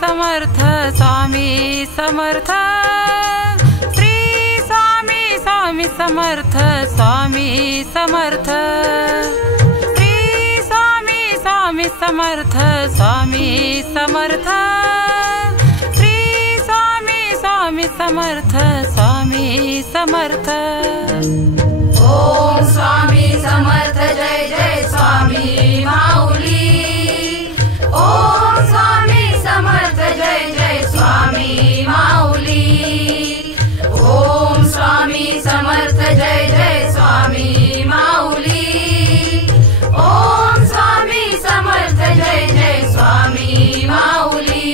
Samarth Swami Samarth Shri Swami Swami Samarth Swami Samarth Shri Swami Swami Samarth Swami Samarth Shri Swami Swami Samarth Swami Samarth. Om Swami Samarth Jai Jai Swami Mauli. Om Swami Samarth Jai Jai Swami Mauli. Om Swami Samarth Jai Jai Swami Mauli. Om Swami Samarth Jai Jai Swami Mauli.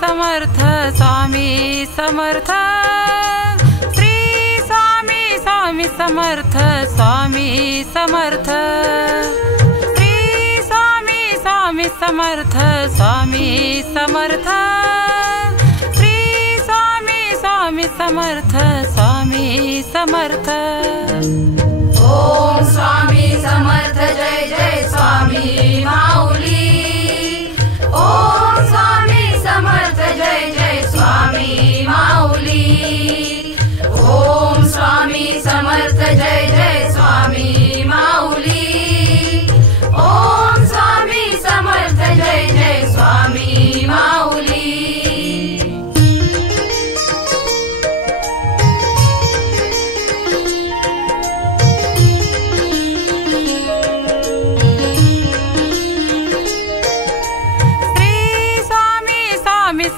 Samarth Swami Samarth Shri Swami Swami Samarth Swami Samarth Shri Swami Swami Samarth Swami Samarth Shri Swami Swami Samarth Swami Samarth. Om Swami Samarth Jai Jai Swami Mauli. Om Swami Samarth Jai Jai Swami Mauli. Om Swami Samarth Jai Jai Swami Mauli. Om Swami Samarth Jai Jai Swami Mauli.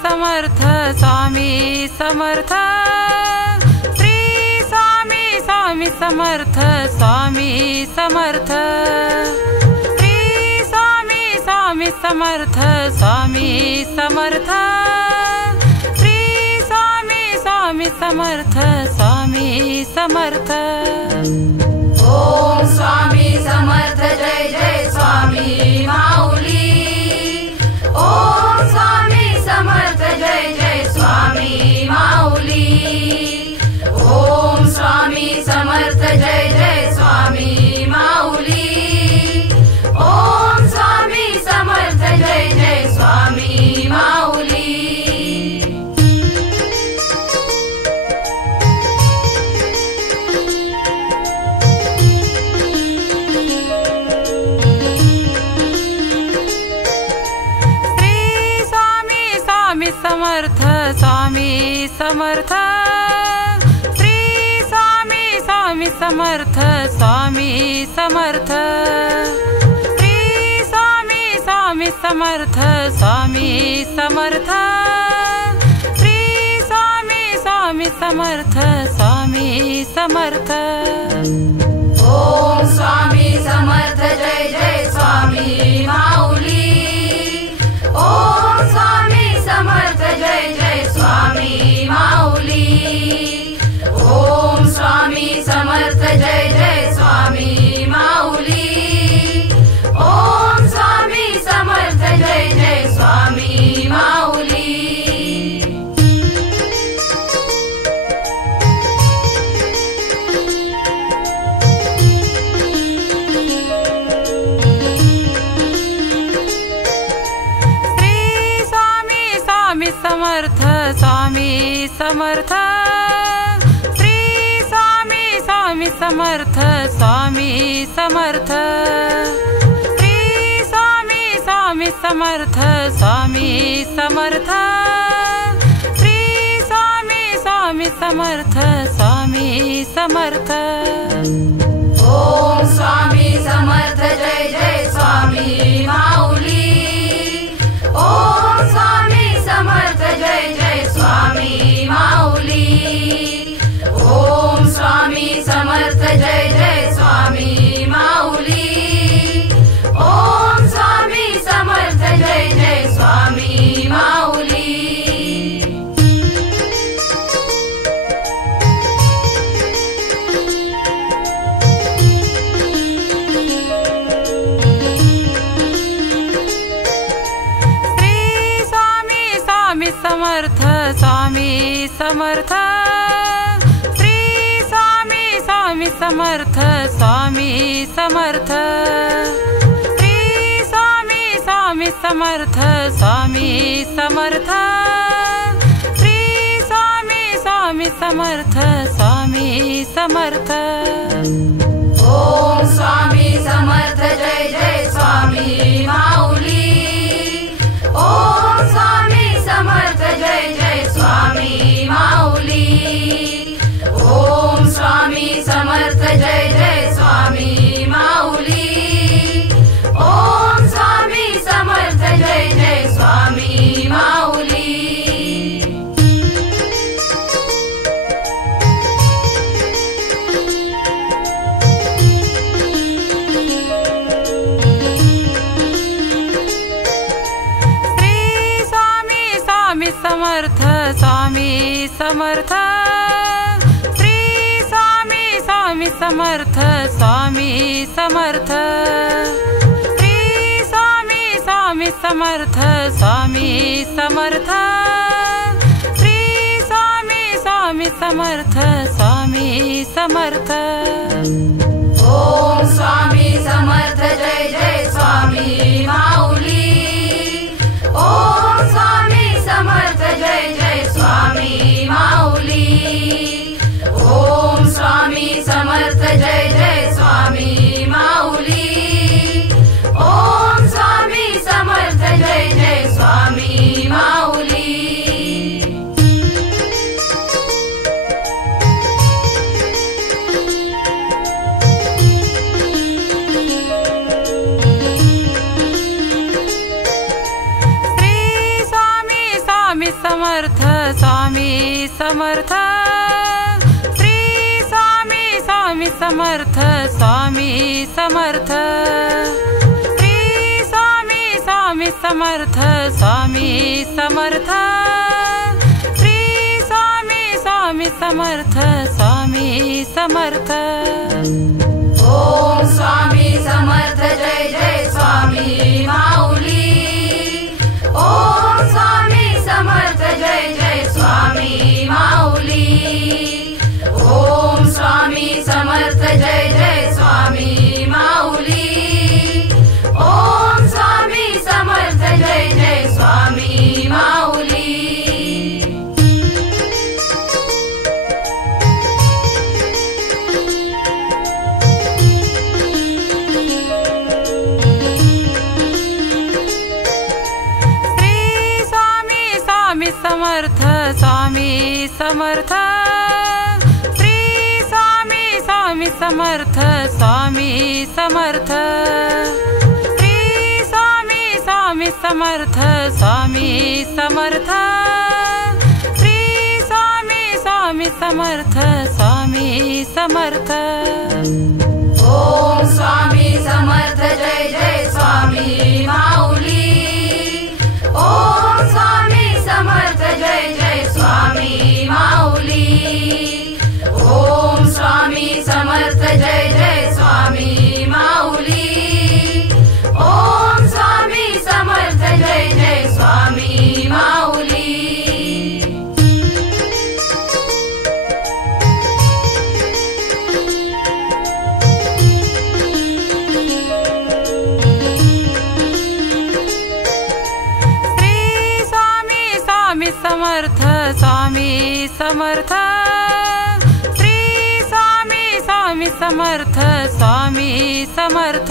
Samarth Swami Samarth Shri Swami Swami Samarth Swami Samarth Shri Swami Swami Samarth Swami Samarth Shri Swami Swami Samarth Swami Samarth. Om Swami Samarth Jai Jai Swami Mauli. Om Swami Samarth Jai Jai Swami Mauli. Om Swami Samarth Jai Jai Swami Mauli. Om Swami Samarth Jai Jai Swami Mauli. Samarth Swami Samarth Shri Swami Swami Samarth Swami Samarth Shri Swami Swami Samarth Swami Samarth Shri Swami Swami Samarth Swami Samarth. Om Swami Samarth Jai Jai Swami Mauli. Om Swami Samarth Jai Jai Swami Mauli. Om Swami Samarth Jai Jai Swami Mauli. Om Swami Samarth Jai Jai Swami Mauli. Samarth Swami Samarth Shri Swami Swami Samarth Swami Samarth Shri Swami Swami Samarth Swami Samarth Shri Swami Swami Samarth Swami Samarth. Om Swami Samarth Jai Jai Swami Mauli. Om Swami Samarth Jai Jai Swami Mauli. Om Swami Samarth Jai Jai Swami Mauli. Om Swami Samarth Jai Jai Swami Mauli. Samarth Swami Samarth Shri Swami Swami Samarth Swami Samarth Shri Swami Swami Samarth Swami Samarth Shri Swami Swami Samarth Swami Samarth Om Swami Samarth Jai Jai Swami Mauli Om Swami Samarth Jai Jai Swami Mauli Om Swami Samarth Jai Jai Swami Mauli Om Swami Samarth Jai Jai Swami Mauli Samarth Swami Samarth Shri Swami Swami Samarth Swami Samarth Shri Swami Swami Samarth Swami Samarth Shri Swami Swami Samarth Swami Samarth Om Swami Samarth Jai Jai Swami Mauli Om Swami Samarth Jai Jai Swami Mauli Om Swami Samarth Jai Jai Swami Mauli Om Swami Samarth Jai Jai Swami Mauli Samarth Swami Samarth Shri Swami Swami Samarth Swami Samarth Shri Swami Swami Samarth Swami Samarth Shri Swami Swami Samarth Swami Samarth Om Swami Samarth Jai Jai Swami Mauli Om Swami Samarth Jai Jai Swami Mauli Om Swami Samarth Jai Jai Swami Mauli Om Swami Samarth Jai Jai Swami Mauli Samarth Swami Samarth Shri Swami Swami Samarth Swami Samarth Shri Swami Swami Samarth Swami Samarth Shri Swami Swami Samarth Swami Samarth Om Swami Samarth Jai Jai Swami Mauli Om Swami Samarth Jai Jai Swami Mauli Om Swami Samarth Jai Jai Swami Mauli Om Swami Samarth Jai Jai Swami Mauli Samarth Swami Samarth Shri Swami Swami Samarth Swami Samarth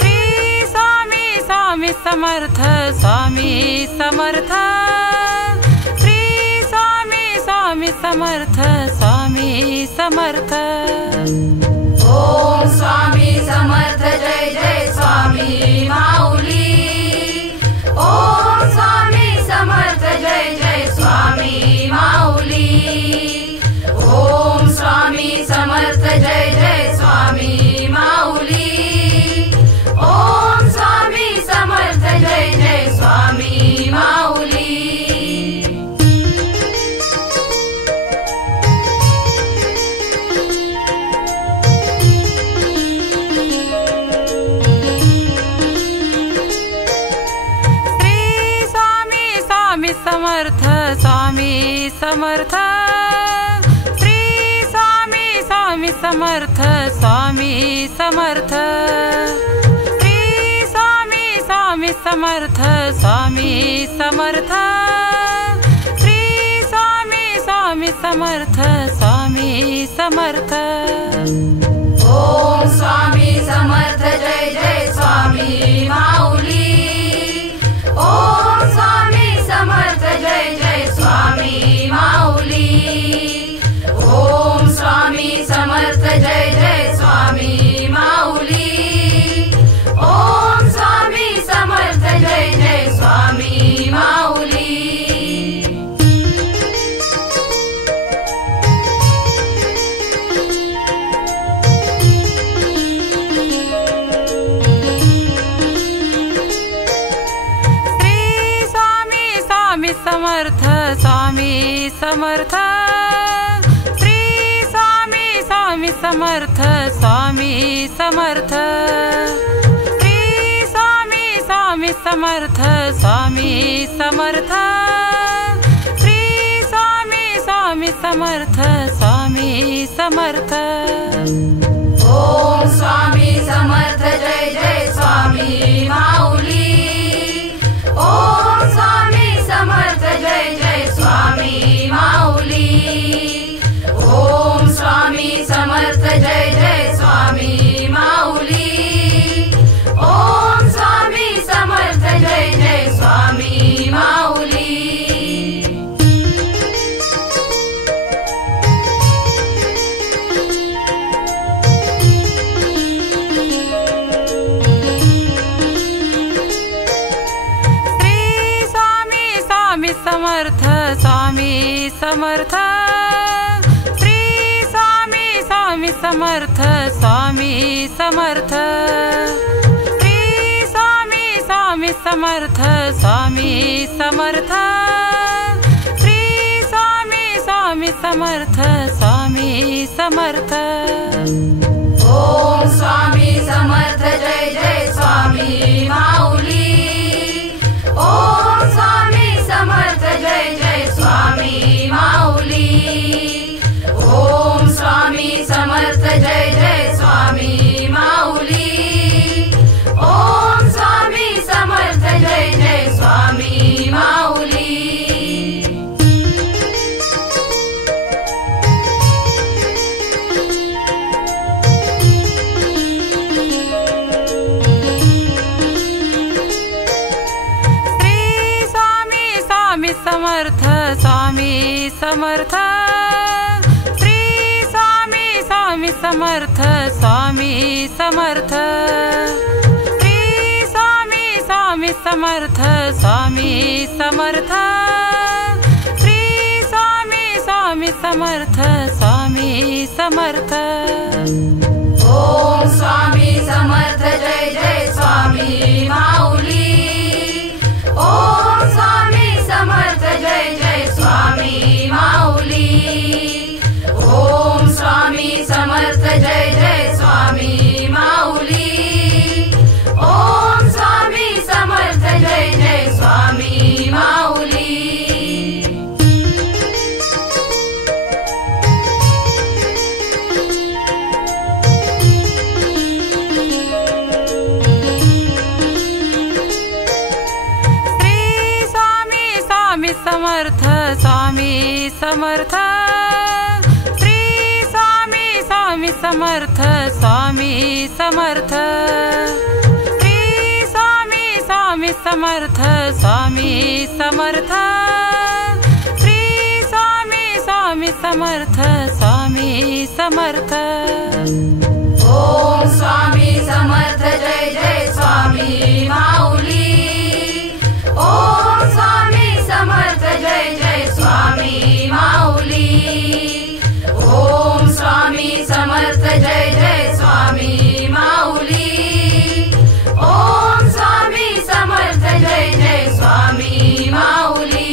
Shri Swami Swami Samarth Swami Samarth Shri Swami Swami Samarth Swami Samarth Om Swami Samarth Jai Jai Swami Mauli Om Swami Samarth Jai Jai Swami Mauli Om Swami Samarth Jai Jai Swami Mauli Om Swami Samarth Jai Jai Swami Mauli Samarth Swami Samarth Shri Swami Swami Samarth Swami Samarth Shri Swami Swami Samarth Swami Samarth Shri Swami Swami Samarth Swami Samarth Om Swami Samarth Jai Jai Swami Mauli Om Swami Samarth Jai Jai Swami Mauli Om Swami Samarth Jai Jai Swami Mauli Om Swami Samarth Jai Jai Swami Mauli Samarth Swami Samarth Shri Swami Swami Samarth Swami Samarth Shri Swami Swami Samarth Swami Samarth Shri Swami Swami Samarth Swami Samarth Om Swami Samarth Jai Jai Swami Mauli Om Swami Samarth Jai Jai Swami Mauli Om Swami Samarth Jai Jai Swami Mauli Om Swami Samarth Jai Jai Swami Mauli Samarth Swami Samarth Shri Swami Swami Samarth Swami Samarth Shri Swami Swami Samarth Swami Samarth Shri Swami Swami Samarth Swami Samarth Om Swami Samarth Jai Jai Swami Mauli Om Swami Samarth Jai Jai Swami Mauli Om Swami Samarth Jai Jai Swami Mauli Om Swami Samarth Jai Jai Swami Mauli Samarth Swami Samarth Shri Swami Swami Samarth Swami Samarth Shri Swami Swami Samarth Swami Samarth Shri Swami Swami Samarth Swami Samarth Om Swami Samarth Jai Jai Swami Mauli Om Swami Samarth Jai Jai Swami Mauli Om Swami Samarth Jai Jai Swami Mauli Om Swami Samarth Jai Jai Swami Mauli Samarth Swami Samarth Shri Swami Swami Samarth Swami Samarth Shri Swami Swami Samarth Swami Samarth Shri Swami Swami Samarth Swami Samarth Om Swami Samarth Jai Jai Swami Mauli Om Swami Samarth Jai Jai Swami Mauli Om Swami Samarth Jai Jai Swami Mauli Om Swami Samarth Jai Jai Swami Mauli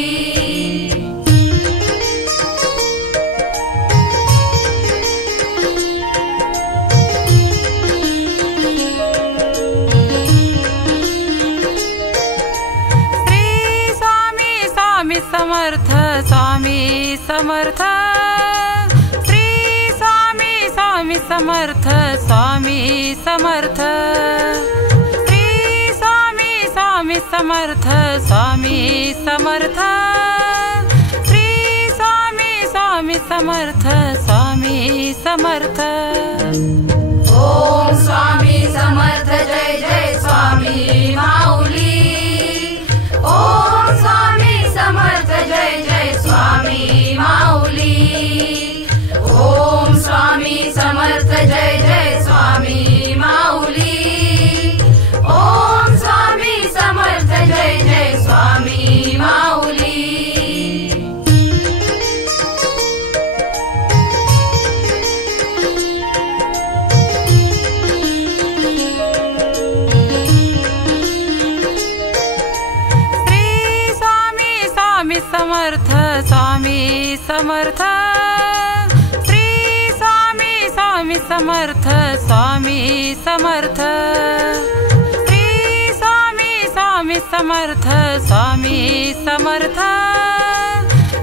Samarth Swami Samarth Shri Swami Swami Samarth Swami Samarth Shri Swami Swami Samarth Swami Samarth Shri Swami Swami Samarth Swami Samarth Om Swami Samarth Jai Jai Swami Mauli Om Swami Samarth Jai Jai Swami Mauli Om Swami Samarth Jai Jai Swami Mauli Om Swami Samarth Jai Jai Swami Mauli Samarth Swami Samarth Shri Swami Swami Samarth Swami Samarth Shri Swami Swami Samarth Swami Samarth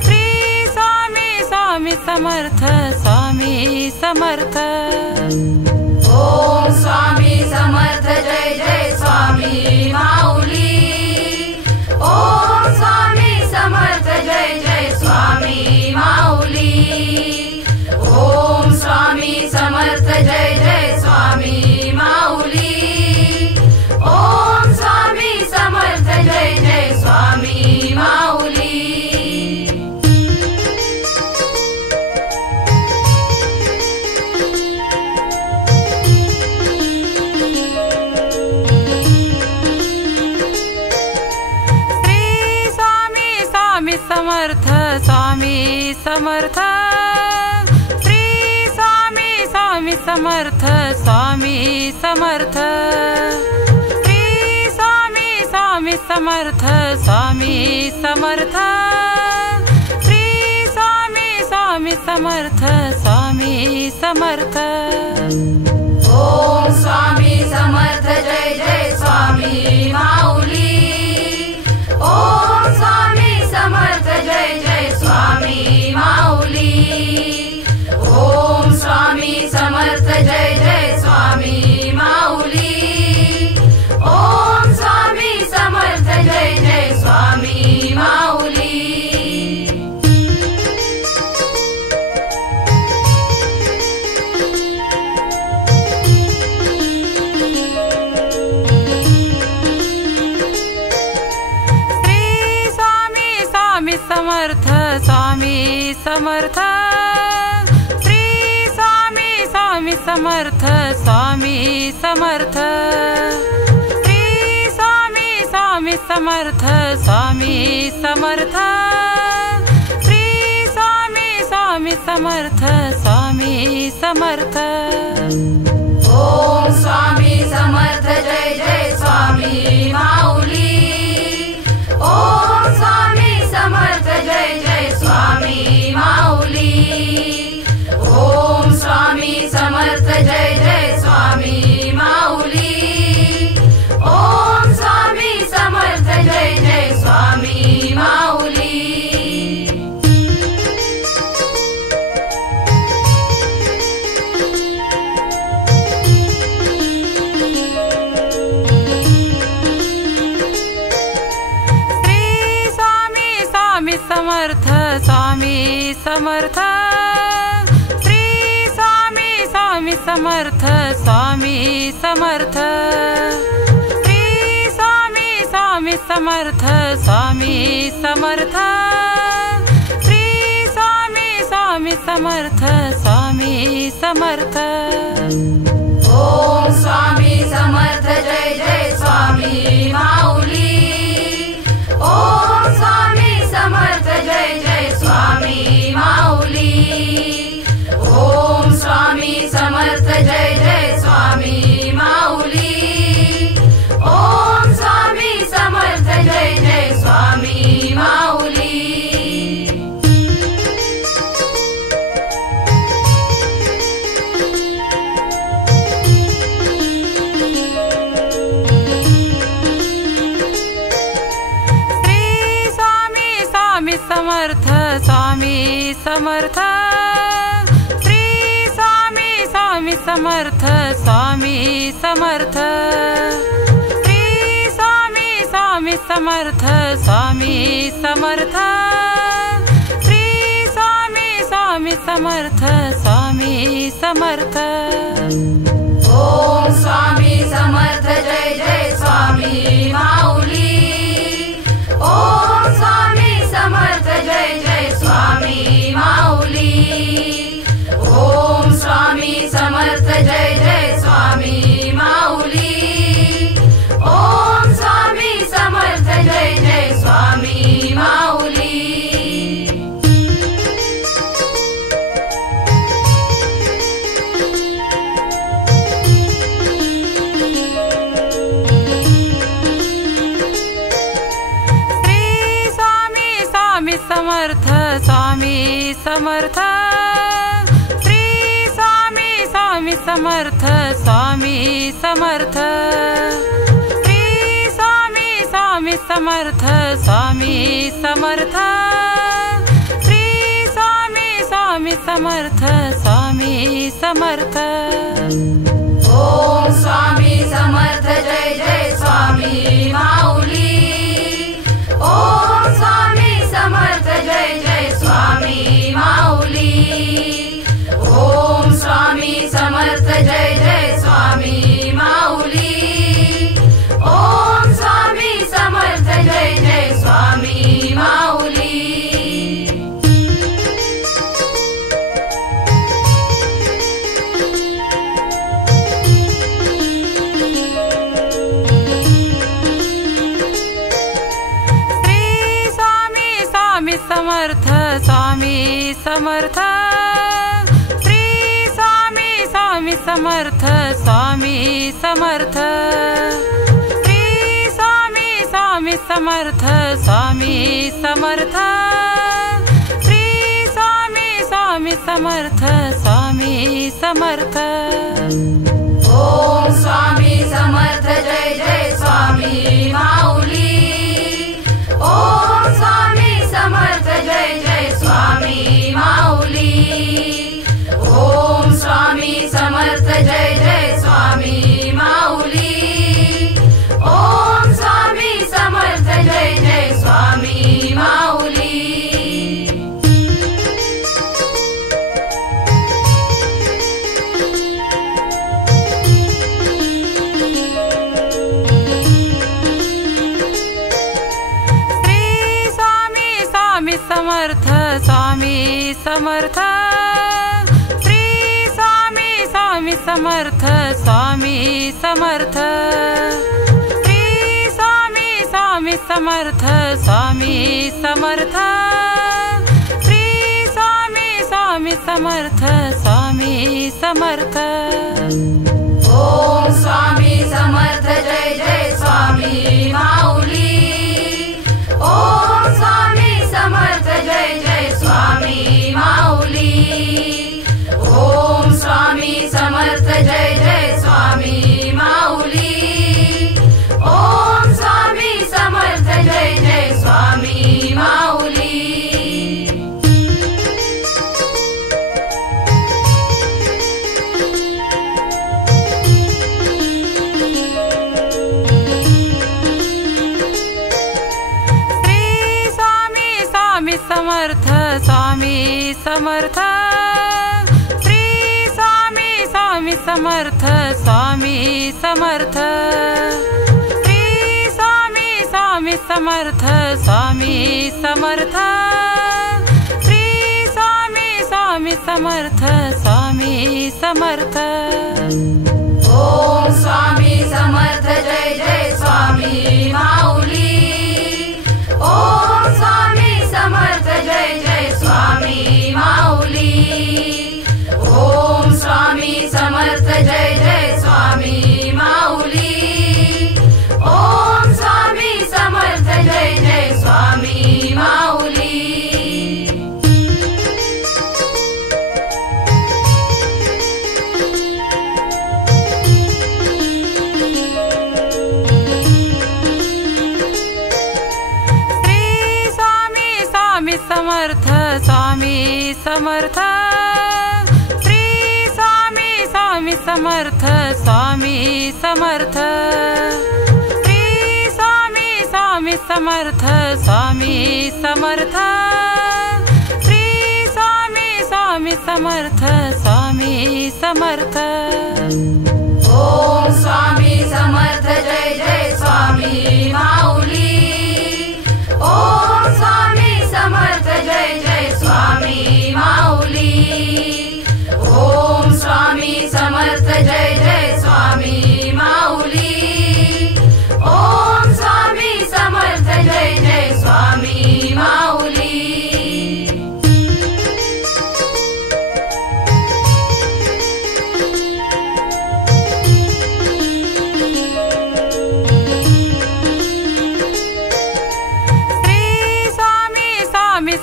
Shri Swami Swami Samarth Swami Samarth Om Swami Samarth Jai Jai Swami Mauli Om Swami Samarth Jai Jai Swami Mauli Om Swami Samarth Jai Jai Swami Mauli Om Swami Samarth Jai Jai Swami Mauli Samarth Swami Samarth Shri Swami Swami Samarth Swami Samarth Shri Swami Swami Samarth Swami Samarth Shri Swami Swami Samarth Swami Samarth Om Swami Samarth Jai Jai Swami Mauli Om Swami Samarth Jai Jai Swami Mauli Om Swami Samarth Jai Jai Swami Mauli Om Swami Samarth Jai Jai Swami Mauli Samarth Swami Samarth Shri Swami Swami Samarth Swami Samarth Shri Swami Swami Samarth Swami Samarth Shri Swami Swami Samarth Swami Samarth Om Swami Samarth Jai Jai Swami Mauli Om Swami Samarth Jai Jai Swami Mauli Om Swami Samarth Jai Jai Swami Mauli Om Swami Samarth Jai Jai Swami Mauli Samarth Swami Samarth Shri Swami Swami Samarth Swami Samarth Shri Swami Swami Samarth Swami Samarth Shri Swami Swami Samarth Swami Samarth Om Swami Samarth Jai Jai Swami Mauli Om Swami Samarth Jai Jai Swami Mauli Om Swami Samarth Jai Jai Swami Mauli Om Swami Samarth Jai Jai Swami Mauli Samarth Swami Samarth Shri Swami Swami Samarth Swami Samarth Shri Swami Swami Samarth Swami Samarth Shri Swami Swami Samarth Swami Samarth Om Swami Samarth Jai Jai Swami Mauli Om Swami Samarth Jai Jai Swami Mauli Om Swami Samarth Jai Jai Swami Mauli Om Swami Samarth Jai Jai Swami Mauli Samarth Swami Samarth Shri Swami Swami Samarth Swami Samarth Shri Swami Swami Samarth Swami Samarth Shri Swami Swami Samarth Swami Samarth Om Swami Samarth Jai Jai Swami Mauli Om Swami Samarth Jai Jai Swami Mauli Om Swami Samarth Jai Jai Swami Mauli Om Swami Samarth Jai Jai Swami Mauli Samarth Swami Samarth Shri Swami Swami Samarth Swami Samarth Shri Swami Swami Samarth Swami Samarth Shri Swami Swami Samarth Swami Samarth Om Swami Samarth Jai Jai Swami Mauli Om Swami Samarth Jai Jai Swami Mauli Om Swami Samarth Jai Jai Swami Mauli Om Swami Samarth Jai Jai Swami Mauli Samarth Swami Samarth Shri Swami Swami Samarth Swami Samarth Shri Swami Swami Samarth Swami Samarth Shri Swami Swami Samarth Swami Samarth Om Swami Samarth Jai Jai Swami Mauli Om Swami Samarth Jai Jai Swami Mauli Om Swami Samarth Jai Jai Swami Mauli Om Swami Samarth Jai Jai Swami Mauli Samarth Swami Samarth Shri Swami Swami Samarth Swami Samarth Shri Swami Swami Samarth Swami Samarth Shri Swami Swami Samarth Swami Samarth Om Swami Samarth Jai Jai Swami Mauli Om Swami Samarth Jai Jai Swami Mauli Om Swami Samarth Jai Jai Swami Mauli Om Swami Samarth Jai Jai Swami Mauli Samarth Swami Samarth Shri Swami Swami Samarth Swami Samarth Shri Swami Swami Samarth Swami Samarth Shri Swami Swami Samarth Swami Samarth. Om Swami Samarth Jai Jai Swami Mauli. Om Swami Samarth Jai Jai Swami Mauli. Om Swami Samarth Jai Jai Swami Mauli. Om Swami Samarth Jai Jai Swami Mauli.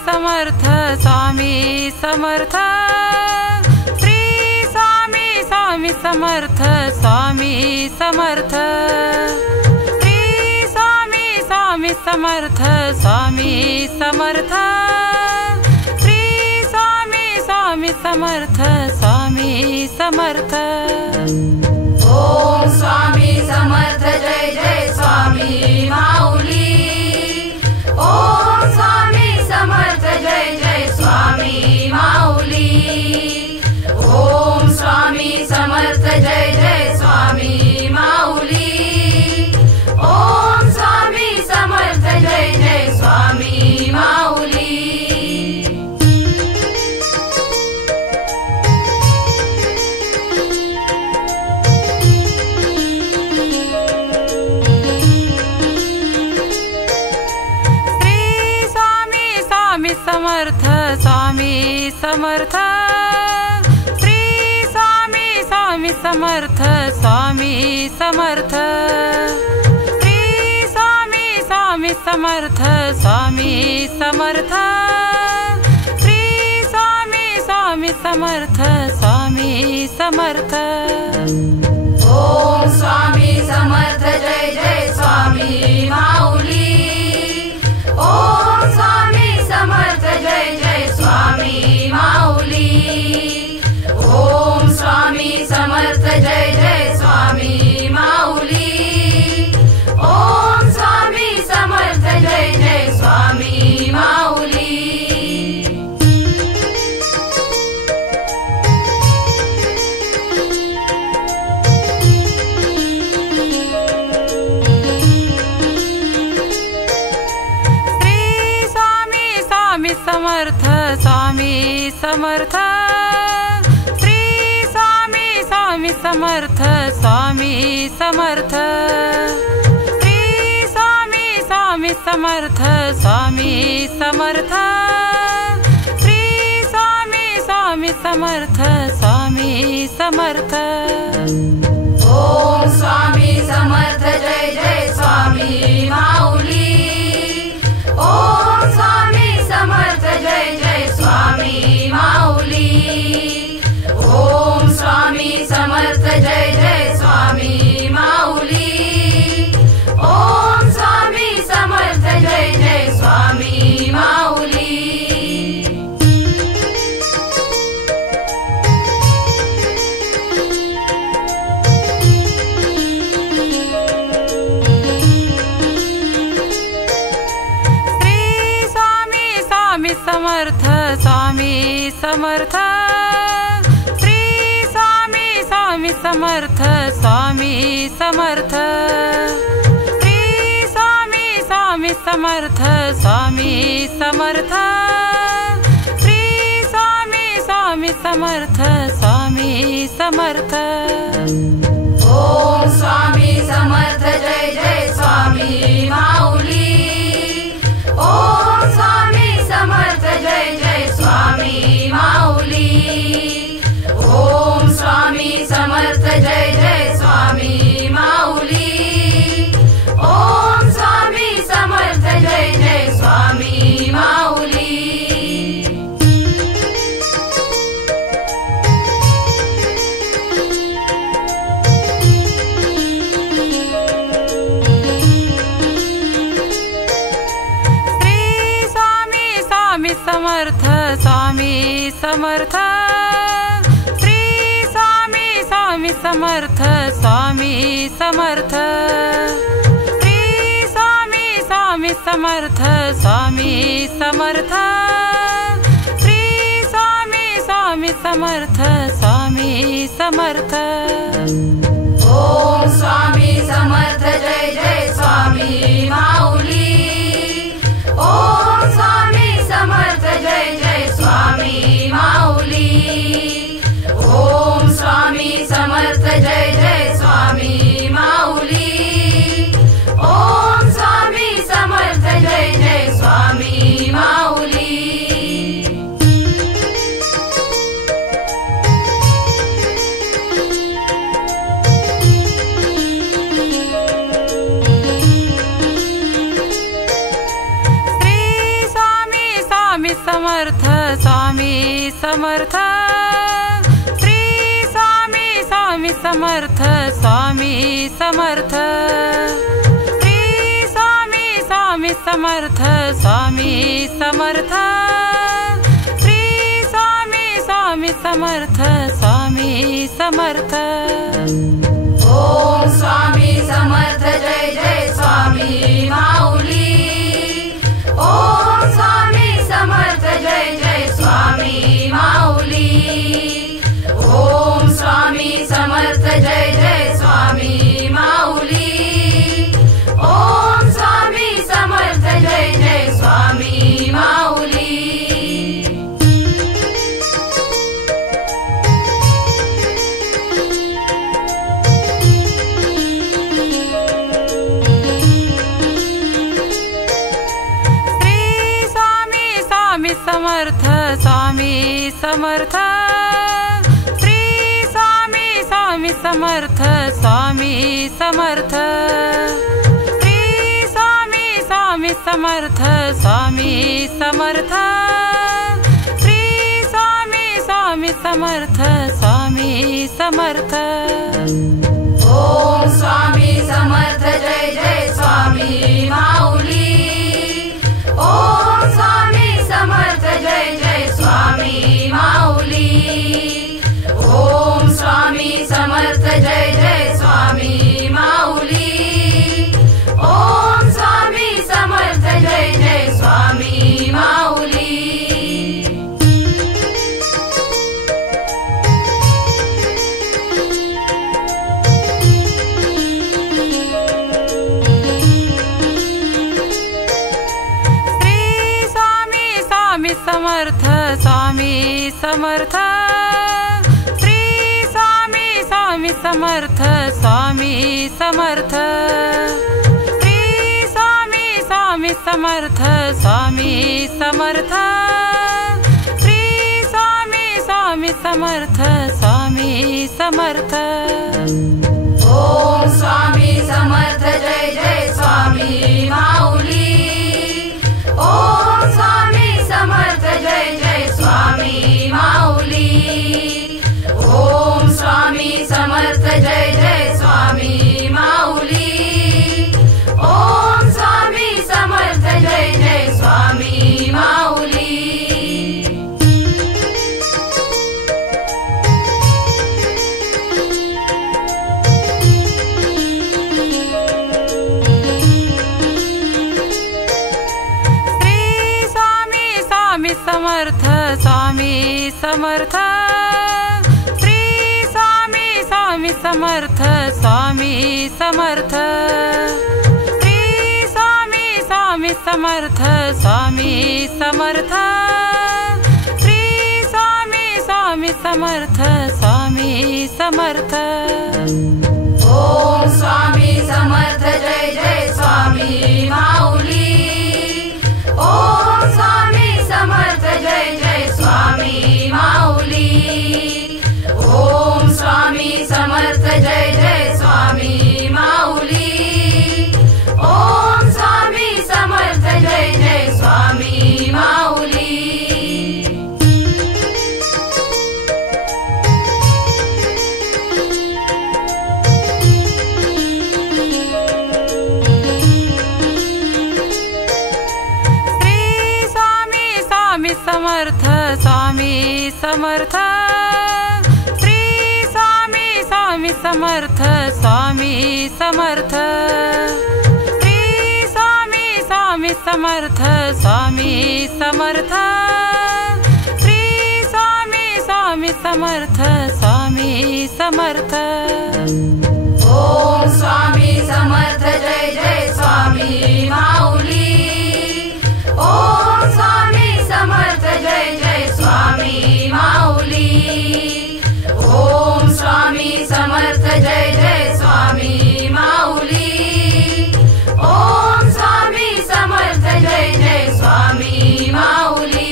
Samarth Swami Samarth Shri Swami Swami Samarth Swami Samarth Shri Swami Swami Samarth Swami Samarth Shri Swami Swami Samarth Swami Samarth. Om Swami Samarth Jai Jai Swami Mauli. Om Swami Samarth Jai Jai Swami Mauli. Om Swami Samarth Jai Jai Swami Mauli. Om Swami Samarth Jai Jai Swami Mauli. Samarth Swami Samarth Shri Swami Swami Samarth Swami Samarth Shri Swami Swami Samarth Swami Samarth Shri Swami Swami Samarth Swami Samarth. Om Swami Samarth Jai Jai Swami Mauli. Om Swami Samarth Jai Jai Swami Mauli. Om Swami Samarth Jai Jai Swami Mauli. Om Swami Samarth Jai Jai Swami Mauli. Samarth Swami Samarth Shri Swami Swami Samarth Swami Samarth Shri Swami Swami Samarth Swami Samarth Shri Swami Swami Samarth Swami Samarth. Om Swami Samarth Jai Jai Swami Mauli. Om Swami Samarth Jai Jai Swami Mauli. Om Swami Samarth Jai Jai Swami Mauli. Om Swami Samarth Jai Jai Swami Mauli. Samarth Swami Samarth Shri Swami Swami Samarth Swami Samarth Shri Swami Swami Samarth Swami Samarth Shri Swami Swami Samarth Swami Samarth. Om Swami Samarth Jai Jai Swami Mauli. Om Swami Samarth Jai Jai Swami Mauli. Om Swami Samarth Jai Jai Swami Mauli. Om Swami Samarth Jai Jai Swami Mauli. Samarth Swami Samarth Shri Swami Swami Samarth Swami Samarth Shri Swami Swami Samarth Swami Samarth Shri Swami Swami Samarth Swami Samarth. Om Swami Samarth Jai Jai Swami Mauli. Om Swami Samarth Jai Jai Swami Mauli. Om Swami Samarth Jai Jai Swami Mauli. Om Swami Samarth Jai Jai Swami Mauli. Samarth Swami Samarth Shri Swami Swami Samarth Swami Samarth Shri Swami Swami Samarth Swami Samarth Shri Swami Swami Samarth Swami Samarth. Om Swami Samarth Jai Jai Swami Mauli. Om Swami Samarth Jai Jai Swami Mauli. Om Swami Samarth Jai Jai Swami Mauli. Om Swami Samarth Jai Jai Swami Mauli. Samarth Swami Samarth Shri Swami Swami Samarth Swami Samarth Shri Swami Swami Samarth Swami Samarth Shri Swami Swami Samarth Swami Samarth. Om Swami Samarth Jai Jai Swami Mauli. Om Swami Samarth Jai Jai Swami Mauli. Om Swami Samarth Jai Jai Swami Mauli. Om Swami Samarth Jai Jai Swami Mauli. Samarth Swami Samarth Shri Swami Swami Samarth Swami Samarth Shri Swami Swami Samarth Swami Samarth Shri Swami Swami Samarth Swami Samarth. Om Swami Samarth Jai Jai Swami Mauli. Om Swami Samarth Jai Jai Swami Mauli. Om Swami Samarth Jai Jai Swami Mauli. Om Swami Samarth Jai Jai Swami Mauli. Samarth Swami Samarth Shri Swami Swami Samarth Swami Samarth Shri Swami Swami Samarth Swami Samarth Shri Swami Swami Samarth Swami Samarth. Om Swami Samarth Jai Jai Swami Mauli. Om Swami Samarth Jai Jai Swami Mauli. Om Swami Samarth Jai Jai Swami Mauli. Om Swami Samarth Jai Jai Swami Mauli. Samarth Swami Samarth Shri Swami Swami Samarth Swami Samarth Shri Swami Swami Samarth Swami Samarth Shri Swami Swami Samarth Swami Samarth Om Swami Samarth Jai Jai Swami Mauli Om Swami Samarth Jai Jai Swami Mauli Om Swami Samarth Jai Jai Swami Mauli Om Swami Samarth Jai Jai Swami Mauli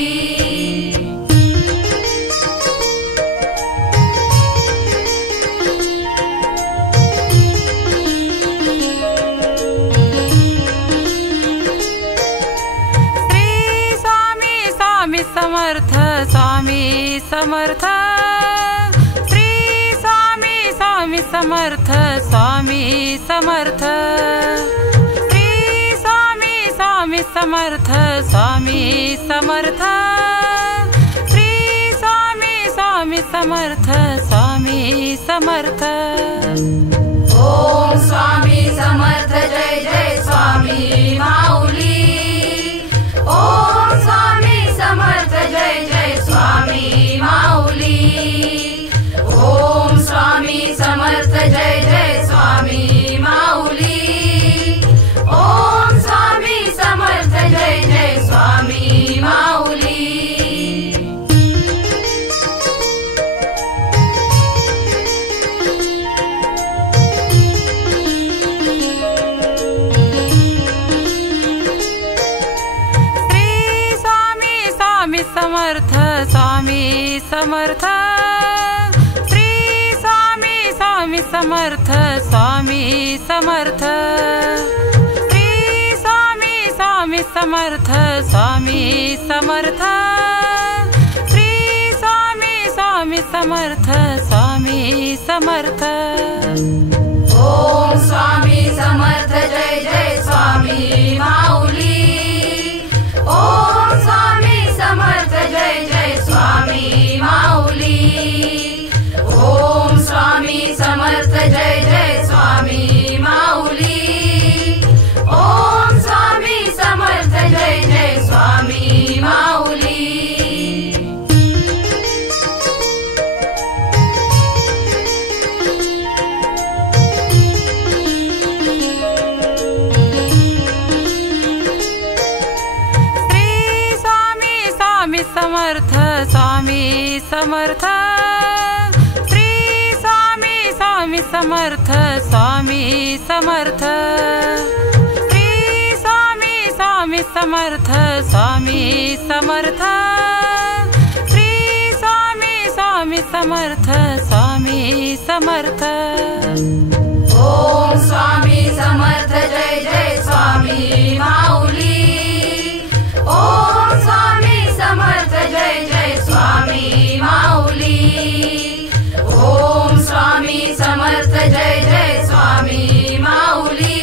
Samarth Swami Samarth Shri Swami Swami Samarth Swami Samarth Shri Swami Swami Samarth Swami Samarth Shri Swami Swami Samarth Swami Samarth Om Swami Samarth Jai Jai Swami Mauli Om Swami Samarth Jai Jai Swami Mauli Om Swami Samarth Jai Jai Swami Mauli Om Swami Samarth Jai Jai Swami Mauli Samarth Swami Samarth Shri Swami Swami Samarth Swami Samarth Shri Swami Swami Samarth Swami Samarth Shri Swami Swami Samarth Swami Samarth Om Swami Samarth Jai Jai Swami Mauli Om Swami Samarth Jai Jai Swami Mauli Om Swami Samarth Jai Jai Swami Mauli Om Swami Samarth Jai Jai Swami Mauli Samarth Swami Samarth Shri Swami Swami Samarth Swami Samarth Shri Swami Swami Samarth Swami Samarth Shri Swami Swami Samarth Swami Samarth Om Swami Samarth Jai Jai Swami Mauli Om Swami Samarth Jai Jai Swami Mauli Om Swami Samarth Jai Jai Swami Mauli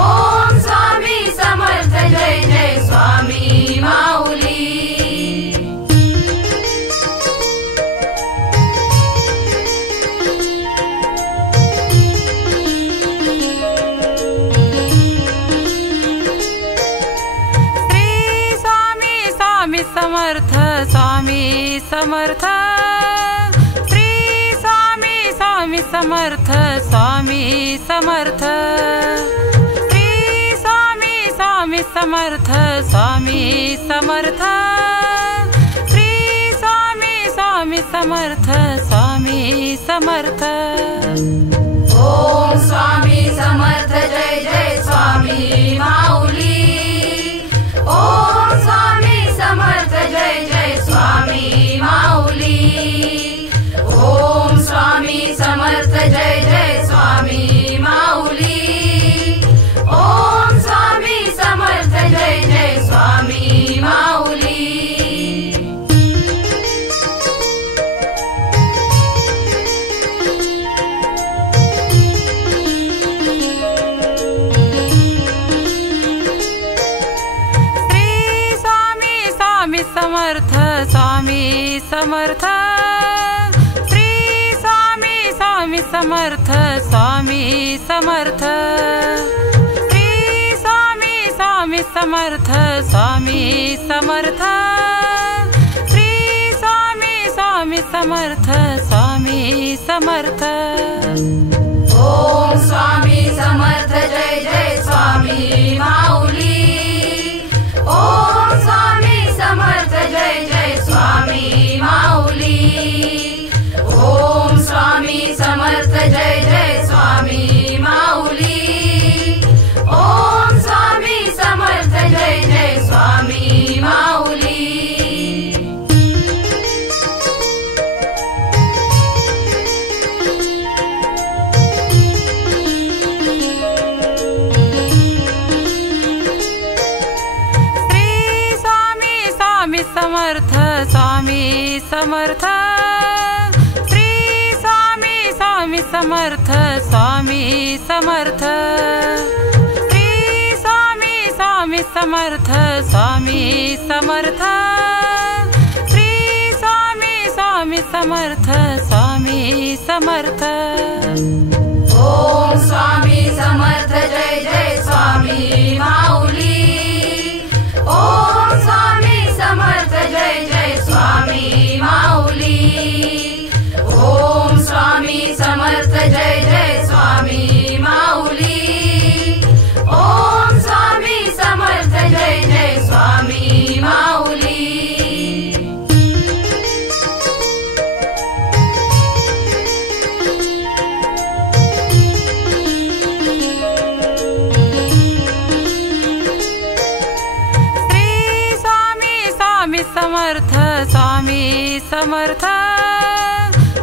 Om Swami Samarth Jai Jai Swami Mauli Samarth Swami Samarth Shri Swami Swami Samarth Swami Samarth Shri Swami Swami Samarth Swami Samarth Shri Swami Swami Samarth Swami Samarth Om Swami Samarth Jai Jai Swami Mauli Om Swami Samarth Jai Jai Swami Mauli Om Swami Samarth Jai Jai Swami Mauli Om Swami Samarth Jai Jai Swami Mauli Samarth Swami Samarth Shri Swami Swami Samarth Swami Samarth Shri Swami Swami Samarth Swami Samarth Shri Swami Swami Samarth Swami Samarth. Om Swami Samarth Jai Jai Swami Mauli. Om Swami Samarth Jai Jai Swami Mauli. Om Swami Samarth Jai Jai Swami Mauli. Om Swami Samarth Jai Jai Swami Mauli. Samarth Swami Samarth Shri Swami Swami Samarth Swami Samarth Shri Swami Swami Samarth Swami Samarth Shri Swami Swami Samarth Swami Samarth. Om Swami Samarth Jai Jai Swami Mauli. Om Swami Samarth Jai Jai Swami Mauli. Om Swami Samarth Jai Jai Swami Mauli. Om Swami Samarth Jai Jai Swami Mauli. Samarth Swami Samarth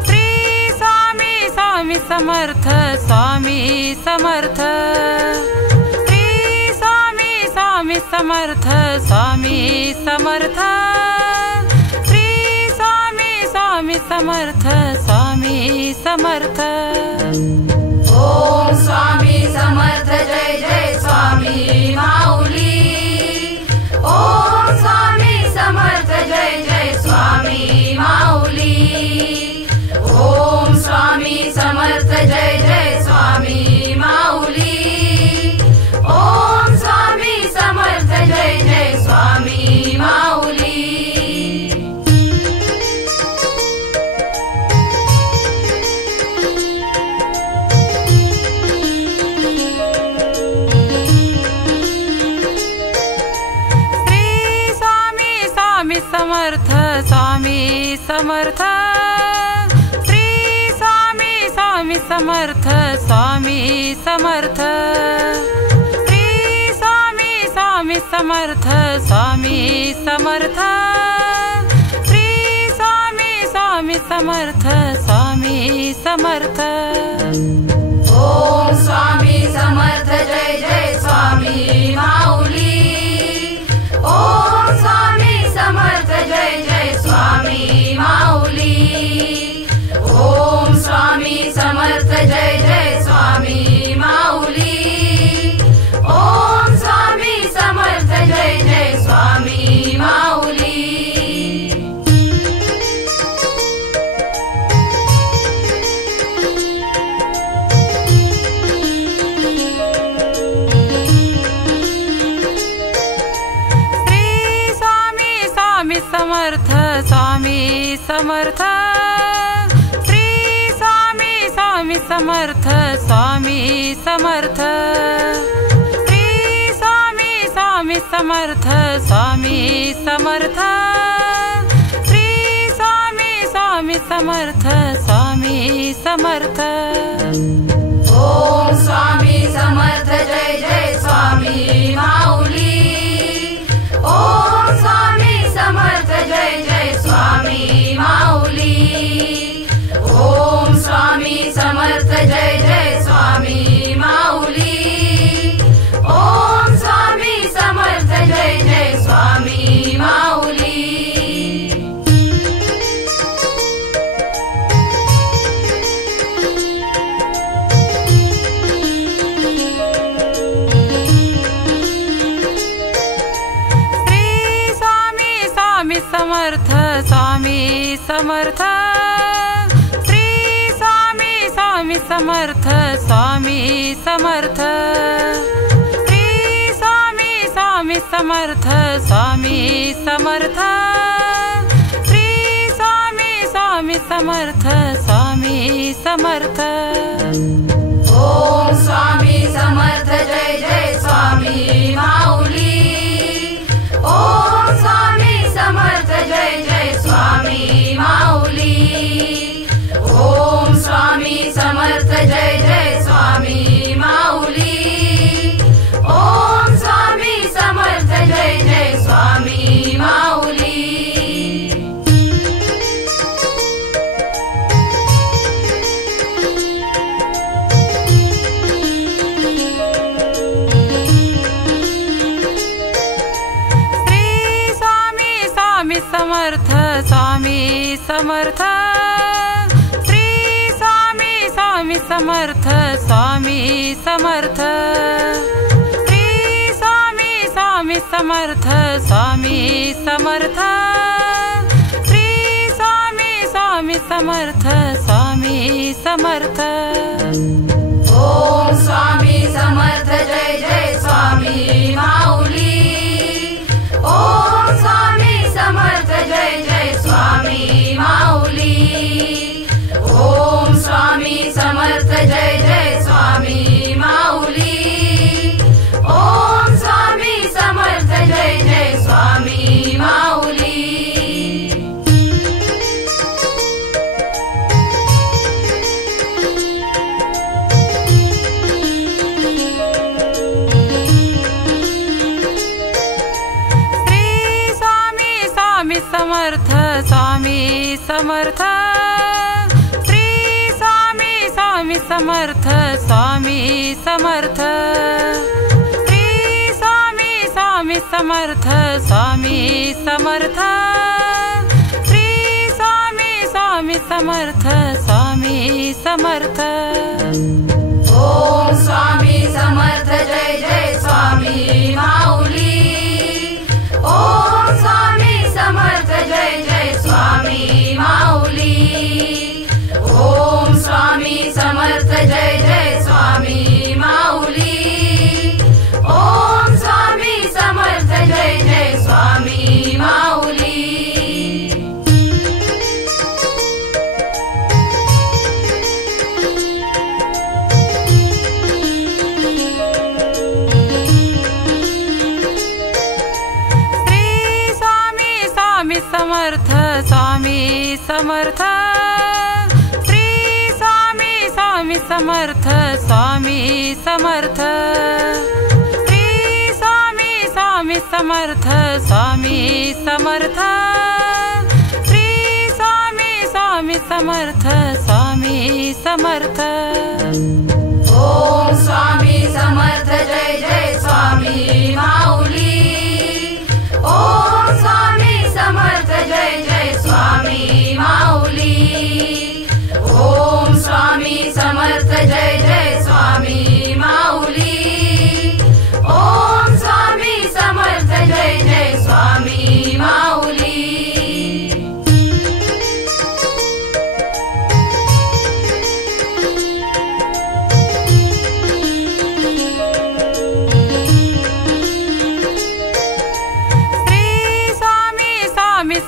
Shri Swami Swami Samarth Swami Samarth Shri Swami Swami Samarth Swami Samarth Shri Swami Swami Samarth Swami Samarth. Om Swami Samarth Jai Jai Swami Mauli. Om Swami Samarth Jai Jai Swami Mauli. Om Swami Samarth Jai Jai Swami Mauli. Om Swami Samarth Jai Jai Swami Mauli. Samarth Swami Samarth Shri Swami Swami Samarth Swami Samarth Shri Swami Swami Samarth Swami Samarth Shri Swami Swami Samarth Swami Samarth. Om Swami Samarth Jai Jai Swami Mauli. Om Swami Samarth Jai Jai Swami Mauli. Om Swami Samarth Jai Jai Swami Mauli. Om Swami Samarth Jai Jai Swami Mauli. Samarth Swami Samarth Shri Swami Swami Samarth Swami Samarth Shri Swami Swami Samarth Swami Samarth Shri Swami Swami Samarth Swami Samarth. Om Swami Samarth Jai Jai Swami Mauli. Om Swami Samarth Jai Jai Swami Mauli. Om Swami Samarth Jai Jai Swami Mauli. Om Swami Samarth Jai Jai Swami Mauli. Samarth Swami Samarth Shri Swami Swami Samarth Swami Samarth Shri Swami Swami Samarth Swami Samarth Shri Swami Swami Samarth Swami Samarth. Om Swami Samarth Jai Jai Swami Mauli. Om Swami Samarth Jai Jai Swami Mauli. Om Swami Samarth Jai Jai Swami Mauli. Om Swami Samarth Jai Jai Swami Mauli. Samarth Swami Samarth Shri Swami Swami Samarth Swami Samarth Shri Swami Swami Samarth Swami Samarth Shri Swami Swami Samarth Swami Samarth. Om Swami Samarth Jai Jai Swami Mauli. Om Swami Samarth Jai Jai Swami Mauli. Om Swami Samarth Jai Jai Swami Mauli. Om Swami Samarth Jai Jai Swami Mauli. Samarth Swami Samarth Shri Swami Swami Samarth Swami Samarth Shri Swami Swami Samarth Swami Samarth Shri Swami Swami Samarth Swami Samarth. Om Swami Samarth Jai Jai Swami Mauli. Om Swami Samarth Jai Jai Swami Mauli. Om Swami Samarth Jai Jai Swami Mauli. Om Swami Samarth Jai Jai Swami Mauli. Samarth Swami Samarth Shri Swami Swami Samarth Swami Samarth Shri Swami Swami Samarth Swami Samarth Shri Swami Swami Samarth Swami Samarth. Om Swami Samarth Jai Jai Swami Mauli. Om Swami Samarth Jai Jai Swami Mauli. Om Swami Samarth Jai Jai Swami Mauli. Om Swami Samarth Jai Jai Swami Mauli.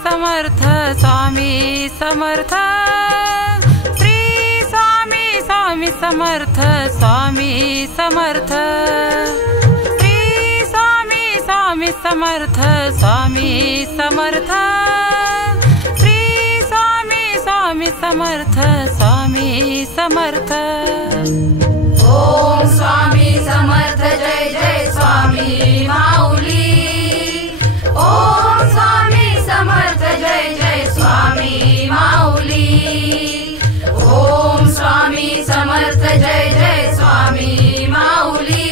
Samarth Swami Samarth Shri Swami Swami Samarth Swami Samarth Shri Swami Swami Samarth Swami Samarth Shri Swami Swami Samarth Swami Samarth. Om Swami Samarth Jai Jai Swami Mauli. Om Swami Samarth Jai Jai Swami Mauli. Om Swami Samarth Jai Jai Swami Mauli.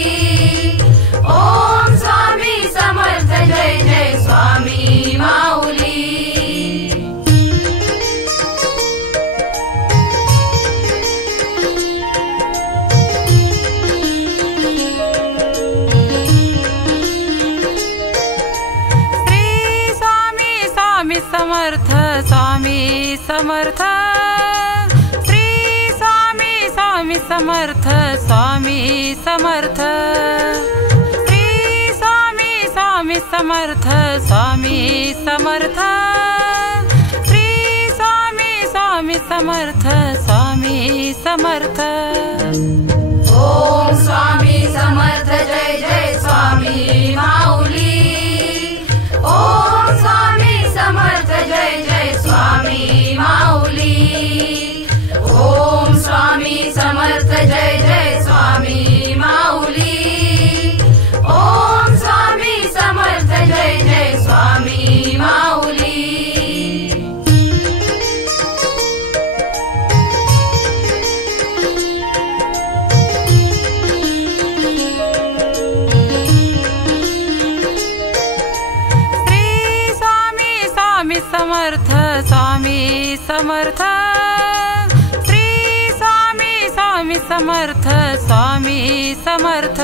Om Swami Samarth Jai Jai Swami Mauli. Samarth Swami Samarth Shri Swami Swami Samarth Swami Samarth Shri Swami Swami Samarth Swami Samarth Shri Swami Swami Samarth Swami Samarth. Om Swami Samarth Jai Jai Swami Mauli. Om Swami Samarth Jai Jai Swami Mauli. Om Swami Samarth Jai Jai Swami Mauli. Om Swami Samarth Jai Jai Swami Mauli. Samarth Swami Samarth Shri Swami Swami Samarth Swami Samarth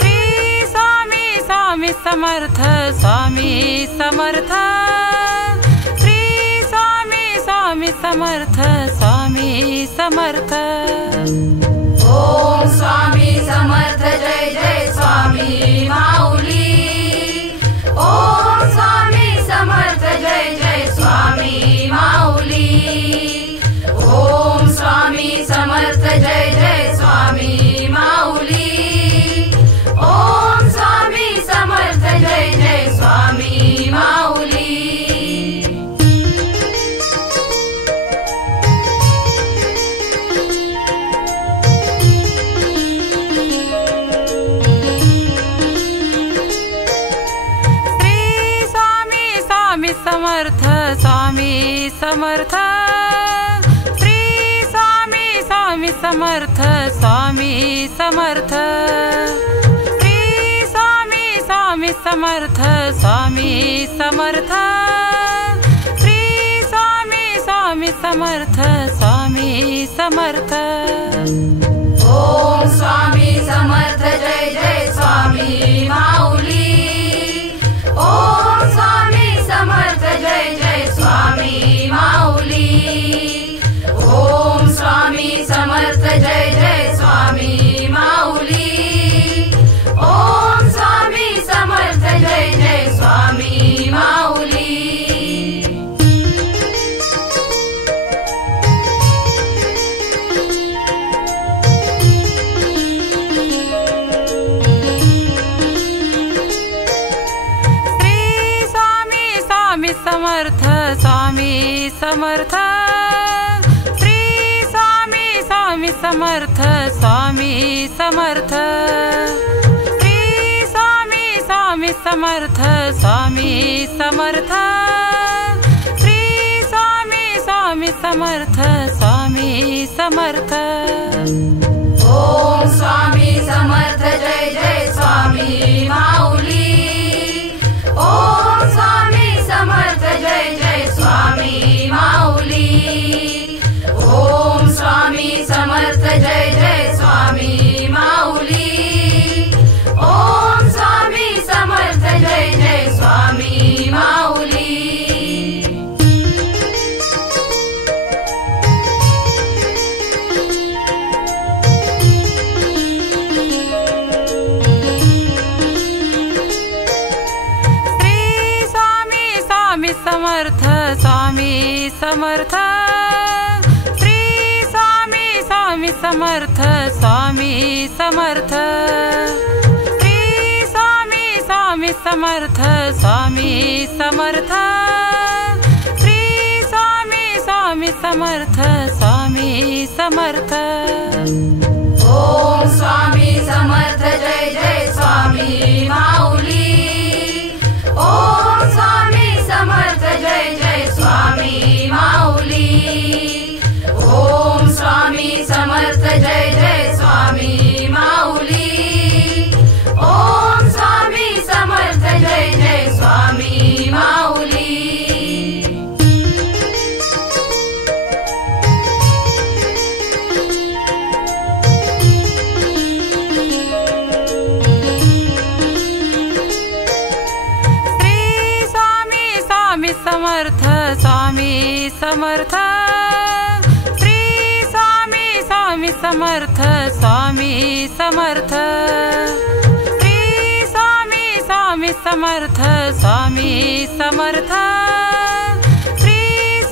Shri Swami Swami Samarth Swami Samarth Shri Swami Swami Samarth Swami Samarth. Om Swami Samarth Jai Jai Swami Mauli. Om Swami Samarth Jai Jai Swami Mauli. Om Swami Samarth Jai Jai Swami Mauli. Om Swami Samarth Jai Jai Swami Mauli. Samarth Swami Samarth Shri Swami Swami Samarth Swami Samarth Shri Swami Swami Samarth Swami Samarth Shri Swami Swami Samarth Swami Samarth. Om Swami Samarth Jai Jai Swami Mauli. Om Swami Samarth Jai Jai Swami Mauli. Om Swami Samarth Jai Jai Swami Mauli. Om Swami Samarth Jai Jai Swami Mauli. Samarth Swami Samarth Shri Swami Swami Samarth Swami Samarth Shri Swami Swami Samarth Swami Samarth Shri Swami Swami Samarth Swami Samarth. Om Swami Samarth Jai Jai Swami Mauli. Om Swami Samarth Jai Jai Swami Mauli. Om Swami Samarth Jai Jai Swami Mauli. Om Swami Samarth Jai Jai Swami Mauli. Samarth Swami Samarth Shri Swami Swami Samarth Swami Samarth Shri Swami Swami Samarth Swami Samarth Shri Swami Swami Samarth Swami Samarth. Om Swami Samarth Jai Jai Swami Mauli. Om Swami Samarth Jai Jai Swami Mauli. Om Swami Samarth Jai Jai Swami Mauli. Om Swami Samarth Jai Jai Swami Mauli. Samarth Swami Samarth Shri Swami Swami Samarth Swami Samarth Shri Swami Swami Samarth Swami Samarth Shri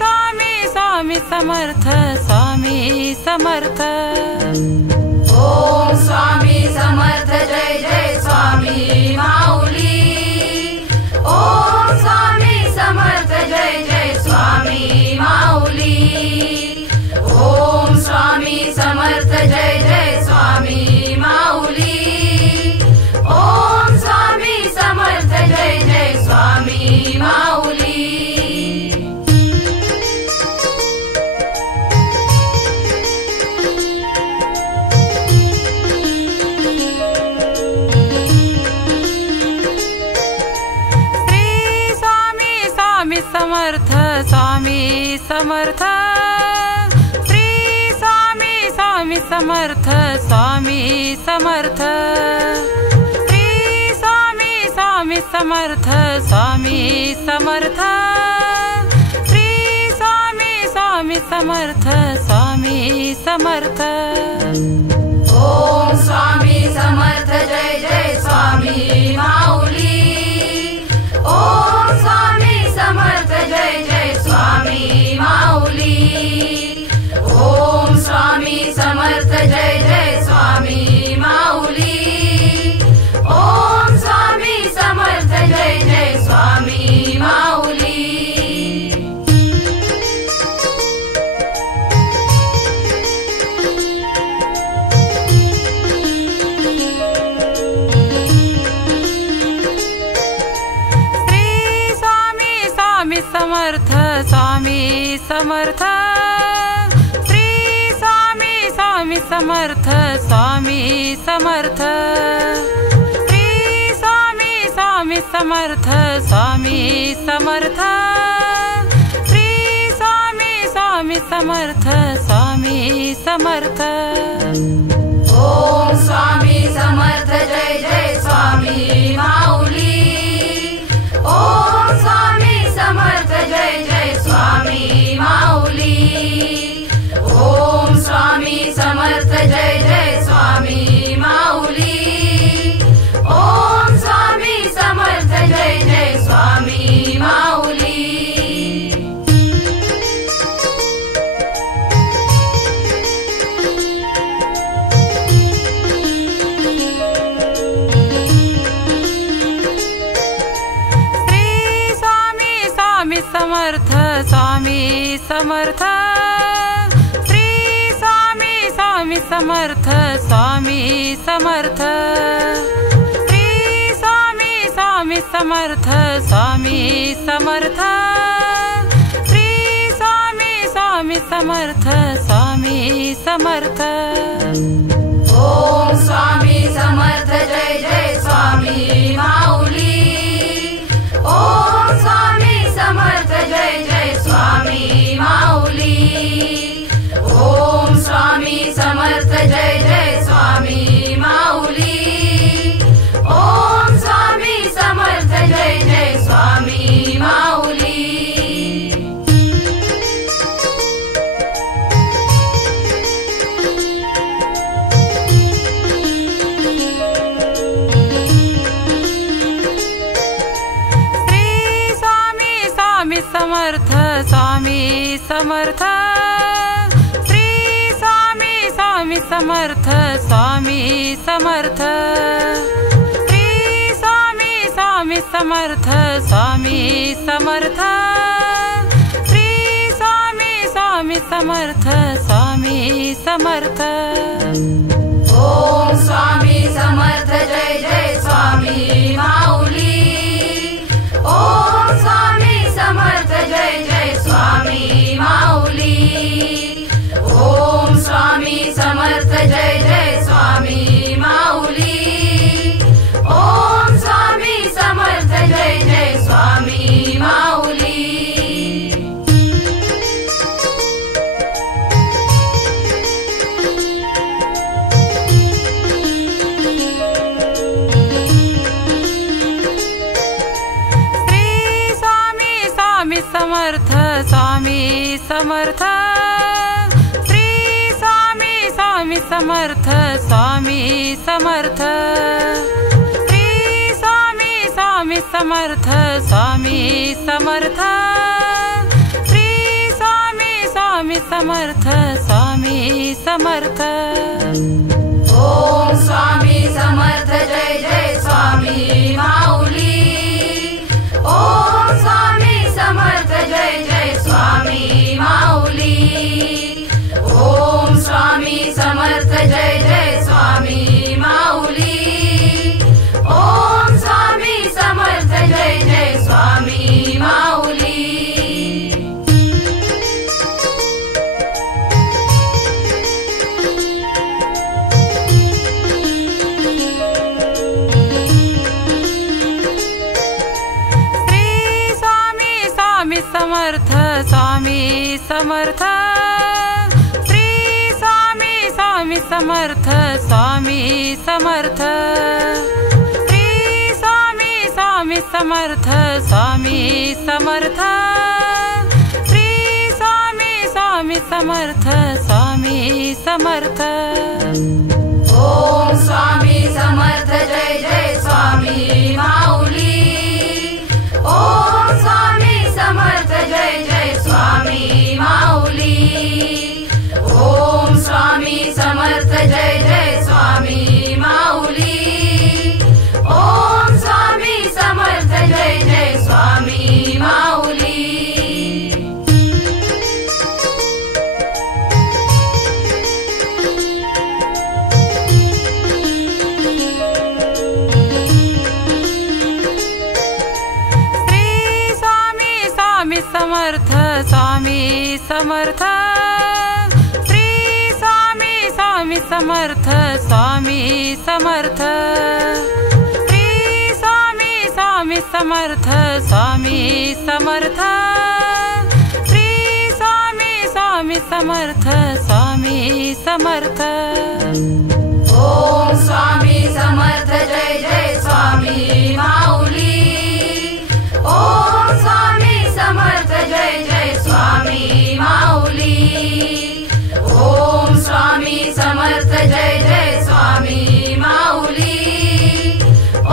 Swami Swami Samarth Swami Samarth. Om Swami Samarth Jai Jai Swami Mauli. Om Swami Samarth Jai Jai Swami Mauli. Om Swami Samarth Jai Jai Swami Mauli. Om Swami Samarth Jai Jai Swami Mauli. Samarth Swami Samarth Shri Swami Swami Samarth Swami Samarth Shri Swami Swami Samarth Swami Samarth Shri Swami Swami Samarth Swami Samarth. Om Swami Samarth Jai Jai Swami Mauli. Om Swami Samarth Jai Jai Swami Mauli. Om Swami Samarth Jai Jai Swami Mauli. Om Swami Samarth Jai Jai Swami Mauli. Samarth Swami Samarth Shri Swami Swami Samarth Swami Samarth Shri Swami Swami Samarth Swami Samarth Shri Swami Swami Samarth Swami Samarth. Om Swami Samarth Jai Jai Swami Mauli. Om Swami Samarth Jai Jai Swami Mauli. Om Swami Samarth Jai Jai Swami Mauli. Om Swami Samarth Jai Jai Swami Mauli. Samarth Swami Samarth Shri Swami Swami Samarth Swami Samarth Shri Swami Swami Samarth Swami Samarth Shri Swami Swami Samarth Swami Samarth. Om Swami Samarth Jai Jai Swami Mauli. Om Swami Samarth Jai Jai Swami Mauli. Om Swami Samarth Jai Jai Swami Mauli. Om Swami Samarth Jai Jai Swami Mauli. Samarth Swami Samarth Shri Swami Swami Samarth Swami Samarth Shri Swami Swami Samarth Swami Samarth Shri Swami Swami Samarth Swami Samarth. Om Swami Samarth Jai Jai Swami Mauli. Om Swami Samarth Jai Jai Swami Mauli. Om Swami Samarth Jai Jai Swami Mauli. Om Swami Samarth Jai Jai Swami Mauli. Samarth Swami Samarth Shri Swami Swami Samarth Swami Samarth Shri Swami Swami Samarth Swami Samarth Shri Swami Swami Samarth Swami Samarth. Om Swami Samarth Jai Jai Swami Mauli. Om Swami Samarth Jai Jai Swami Mauli. Om Swami Samarth Jai Jai Swami Mauli. Om Swami Samarth Jai Jai Swami Mauli. Samarth Swami Samarth Shri Swami Swami Samarth Swami Samarth Shri Swami Swami Samarth Swami Samarth Shri Swami Swami Samarth Swami Samarth. Om Swami Samarth Jai Jai Swami Mauli. Om Swami Samarth Jai Jai Swami Mauli. Om Swami Samarth Jai Jai Swami Mauli. Om Swami Samarth Jai Jai Swami Mauli. Samarth Swami Samarth Shri Swami Swami Samarth Swami Samarth Shri Swami Swami Samarth Swami Samarth Shri Swami Swami Samarth Swami Samarth. Om Swami Samarth Jai Jai Swami Mauli. Om Swami Samarth Jai Jai Swami Mauli. Om Swami Samarth Jai Jai Swami Mauli.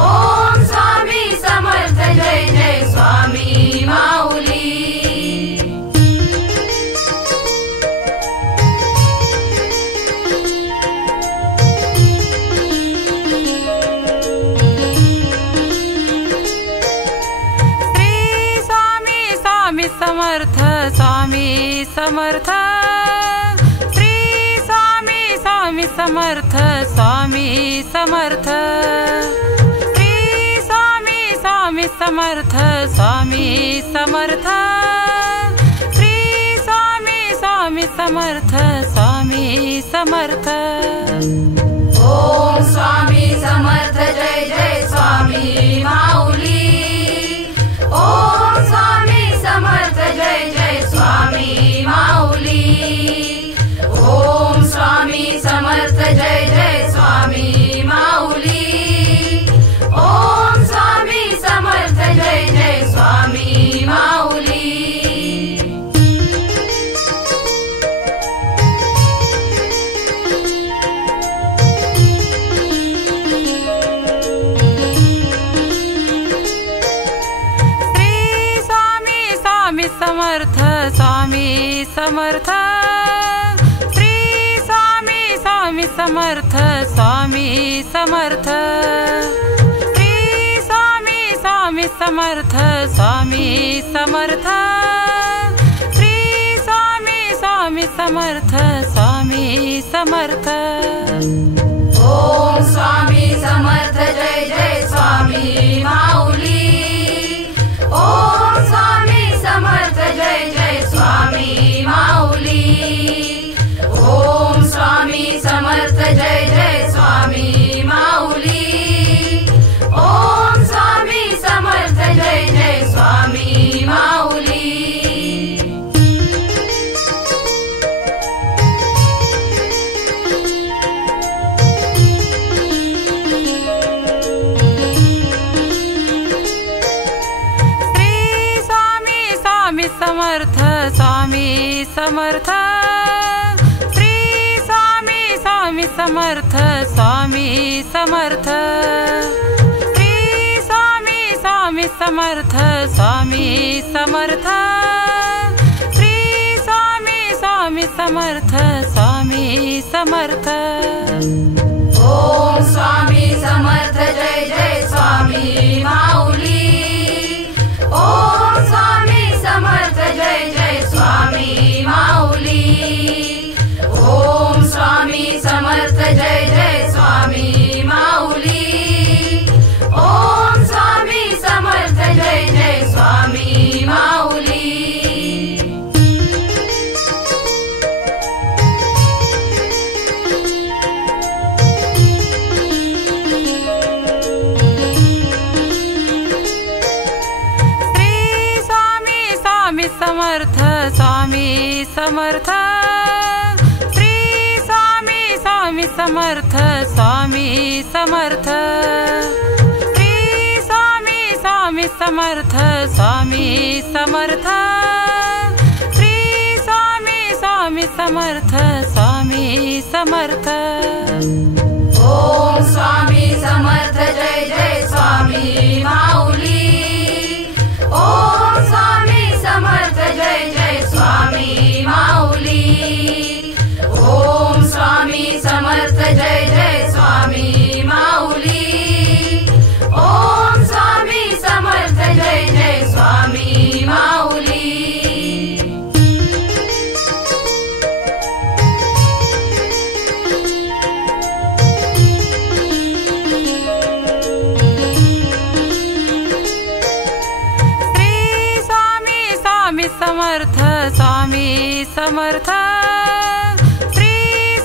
Om Swami Samarth Jai Jai Swami Mauli. Samarth Swami Samarth Shri Swami Swami Samarth Swami Samarth Shri Swami Swami Samarth Swami Samarth Shri Swami Swami Samarth Swami Samarth. Om Swami Samarth Jai Jai Swami Mauli. Om Swami Samarth Jai Jai Swami Mauli. Om Swami Samarth Jai Jai Swami Mauli. Om Swami Samarth Jai Jai Swami Mauli. Samarth Swami Samarth Shri Swami Swami Samarth Swami Samarth Shri Swami Swami Samarth Swami Samarth Shri Swami Swami Samarth Swami Samarth. Om Swami Samarth Jai Jai Swami Mauli. Om Swami Samarth Jai Jai Swami Mauli. Om Swami Samarth Jai Jai Swami Mauli. Om Swami Samarth Jai Jai Swami Mauli. Samarth Swami Samarth Shri Swami Swami Samarth Swami Samarth Shri Swami Swami Samarth Swami Samarth Shri Swami Swami Samarth Swami Samarth. Om Swami Samarth Jai Jai Swami Mauli. Om Swami Samarth Jai Jai Swami Mauli. Om Swami Samarth Jai Jai Swami Mauli. Om Swami Samarth Jai Jai Swami Mauli. Samarth Swami Samarth Shri Swami Swami Samarth Swami Samarth Shri Swami Swami Samarth Swami Samarth Shri Swami Swami Samarth Swami Samarth. Om Swami Samarth Jai Jai Swami Mauli. Om Swami Samarth Jai Jai Swami Mauli. Om Swami Samarth Jai Jai Swami Mauli. Om Swami Samarth Jai Jai Swami Mauli. Samarth Swami Samarth Shri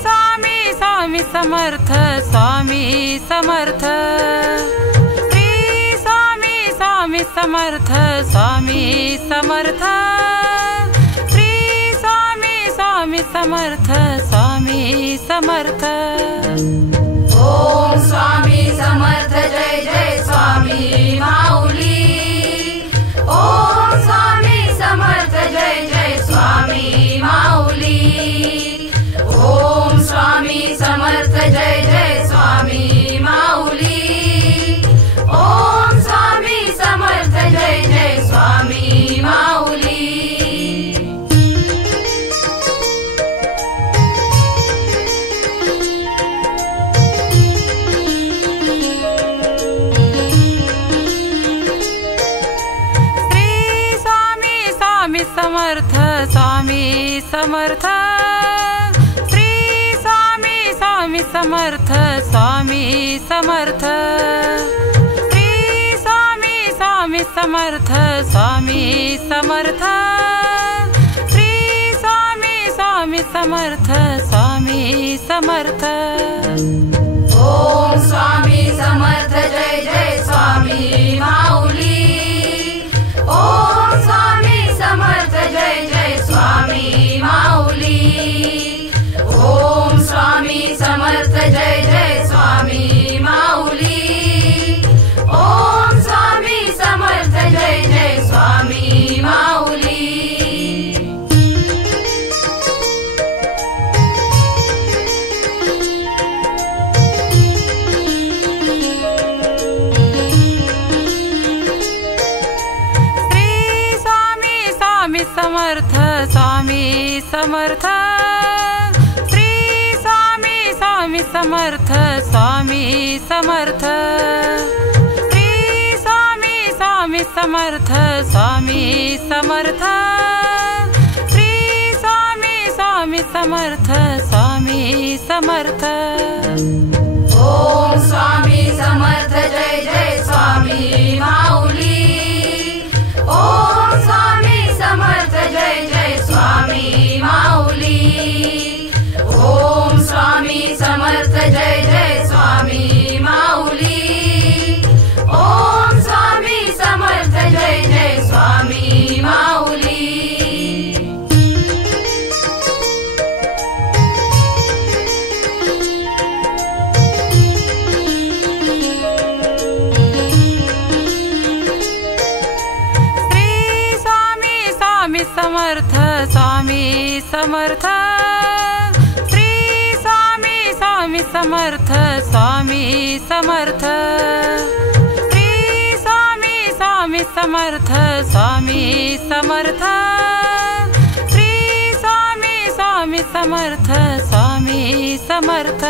Swami Swami Samarth Swami Samarth Shri Swami Swami Samarth Swami Samarth Shri Swami Swami Samarth Swami Samarth. Om Swami Samarth Jai Jai Swami Mauli. Om Swami Samarth Jai Jai Swami Mauli. Om Swami Samarth Jai Jai Swami Mauli. Om Swami Samarth Jai Jai Swami Mauli. Samarth Swami Samarth Shri Swami Swami Samarth Swami Samarth Shri Swami Swami Samarth Swami Samarth Shri Swami Swami Samarth Swami Samarth. Om Swami Samarth Jai Jai Swami Mauli. Om Swami Samarth Jai Jai Swami Mauli. Om Swami Samarth Jai Jai Swami Mauli. Om Swami Samarth Jai Jai Swami Mauli. Samarth Swami Samarth Shri Swami Swami Samarth Swami Samarth Shri Swami Swami Samarth Swami Samarth Shri Swami Swami Samarth Swami Samarth. Om Swami Samarth Jai Jai Swami Mauli. Om Swami Samarth Jai Jai Swami Mauli. Om Swami Samarth Jai Jai Swami Mauli. Om Swami Samarth Jai Jai Swami Mauli. Samarth Swami Samarth Shri Swami Swami Samarth Swami Samarth Shri Swami Swami Samarth Swami Samarth Shri Swami Swami Samarth Swami Samarth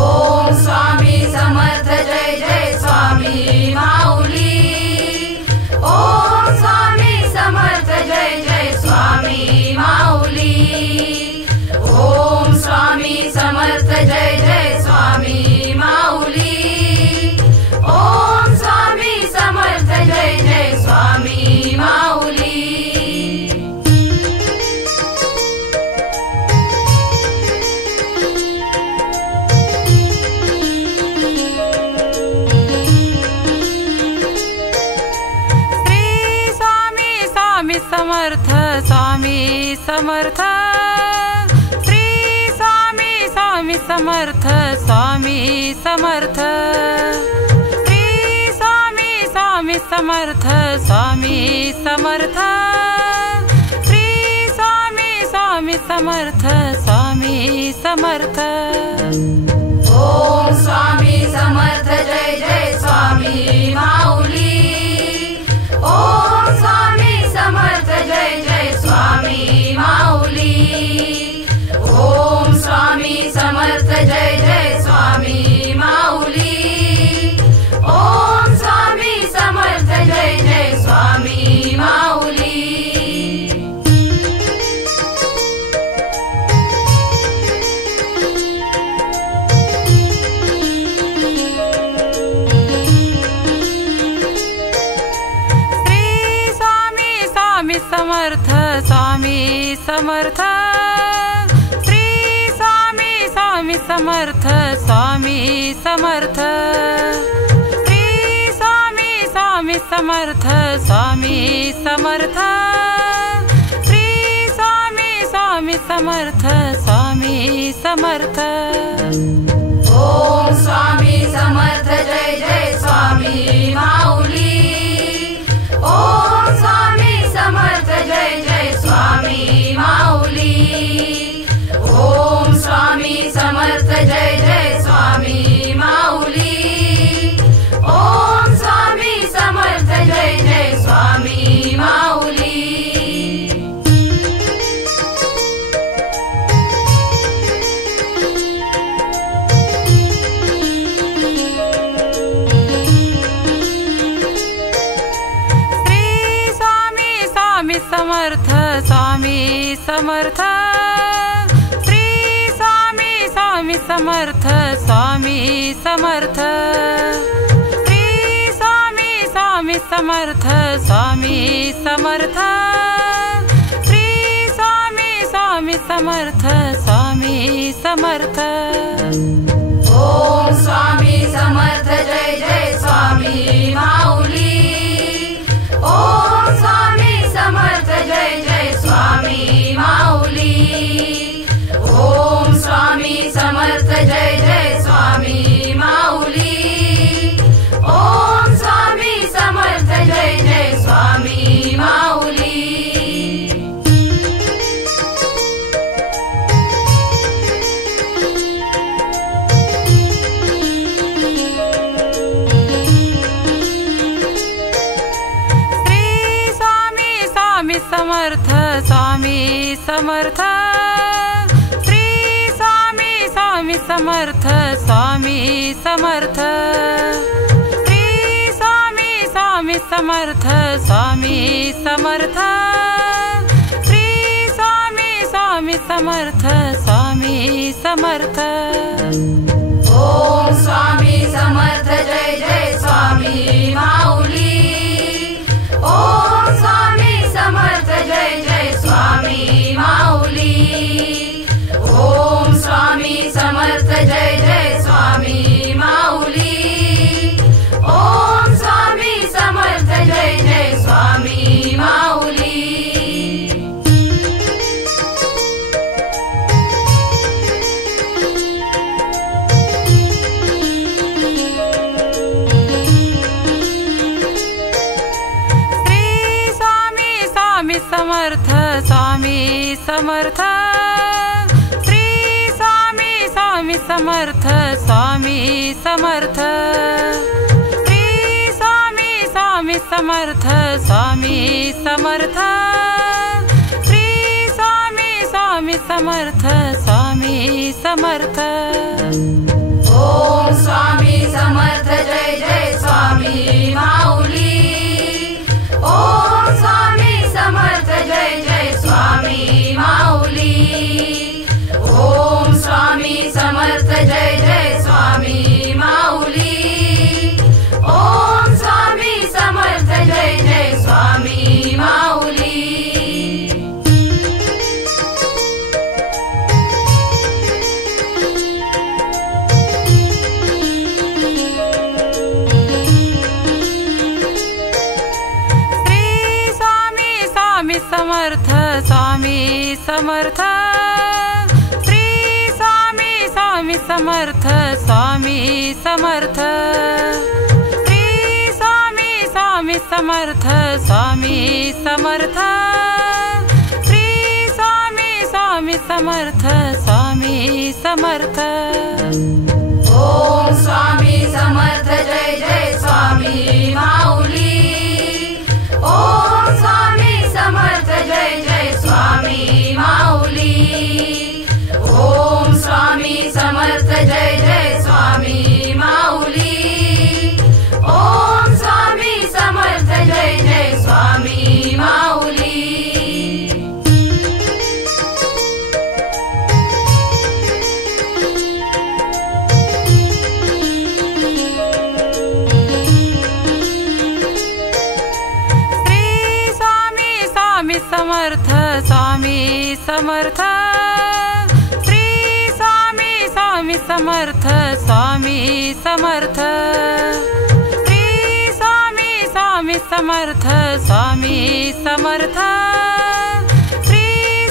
Om Swami Samarth Jai Jai Swami Mauli Om Swami Samarth Jai Jai Swami Mauli Om Swami Samarth Jai Jai Swami Mauli Om Swami Samarth Jai Jai Swami Mauli Samarth Swami Samarth Shri Swami Swami Samarth Swami Samarth Shri Swami Swami Samarth Swami Samarth Shri Swami Swami Samarth Swami Samarth Om Swami Samarth Jai Jai Swami Mauli Om Swami Samarth Jai Jai Swami Mauli Om Swami Samarth Jai Jai Swami Mauli Om Swami Samarth Jai Jai Swami Mauli Samarth Swami Samarth Shri Swami Swami Samarth Swami Samarth Shri Swami Swami Samarth Swami Samarth Shri Swami Swami Samarth Swami Samarth Om Swami Samarth Jai Jai Swami Mauli Om Swami Samarth Jai Jai Swami Mauli Om Swami Samarth Jai Jai Swami Mauli Om Swami Samarth Jai Jai Swami Mauli Samarth Swami Samarth Shri Swami Swami Samarth Swami Samarth Shri Swami Swami Samarth Swami Samarth Shri Swami Swami Samarth Swami Samarth Om Swami Samarth Jai Jai Swami Mauli Om Swami Samarth Jai Jai Swami Mauli Om Swami Samarth Jai Jai Swami Mauli Om Swami Samarth Jai Jai Swami Mauli Samarth Swami Samarth Shri Swami Swami Samarth Swami Samarth Shri Swami Swami Samarth Swami Samarth Shri Swami Swami Samarth Swami Samarth Om Swami Samarth Jai Jai Swami Mauli Om Swami Samarth Jai Jai Swami Mauli Om Swami Samarth Jai Jai Swami Mauli Om Swami Samarth Jai Jai Swami Mauli Samarth Swami Samarth Shri Swami Swami Samarth Swami Samarth Shri Swami Swami Samarth Swami Samarth Shri Swami Swami Samarth Swami Samarth. Om Swami Samarth Jai Jai Swami Mauli. Om Swami Samarth Jai Jai Swami Mauli. Om Swami Samarth Jai Jai Swami Mauli. Om Swami Samarth Jai Jai Swami Mauli. Samarth Swami Samarth Shri Swami Swami Samarth Swami Samarth Shri Swami Swami Samarth Swami Samarth Shri Swami Swami Samarth Swami Samarth. Om Swami Samarth Jai Jai Swami Mauli. Om Swami Samarth Jai Jai Swami Mauli. Om Swami Samarth Jai Jai Swami Mauli. Om Swami Samarth Jai Jai Swami Mauli. Samarth Swami Samarth Shri Swami Swami Samarth Swami Samarth Shri Swami Swami Samarth Swami Samarth Shri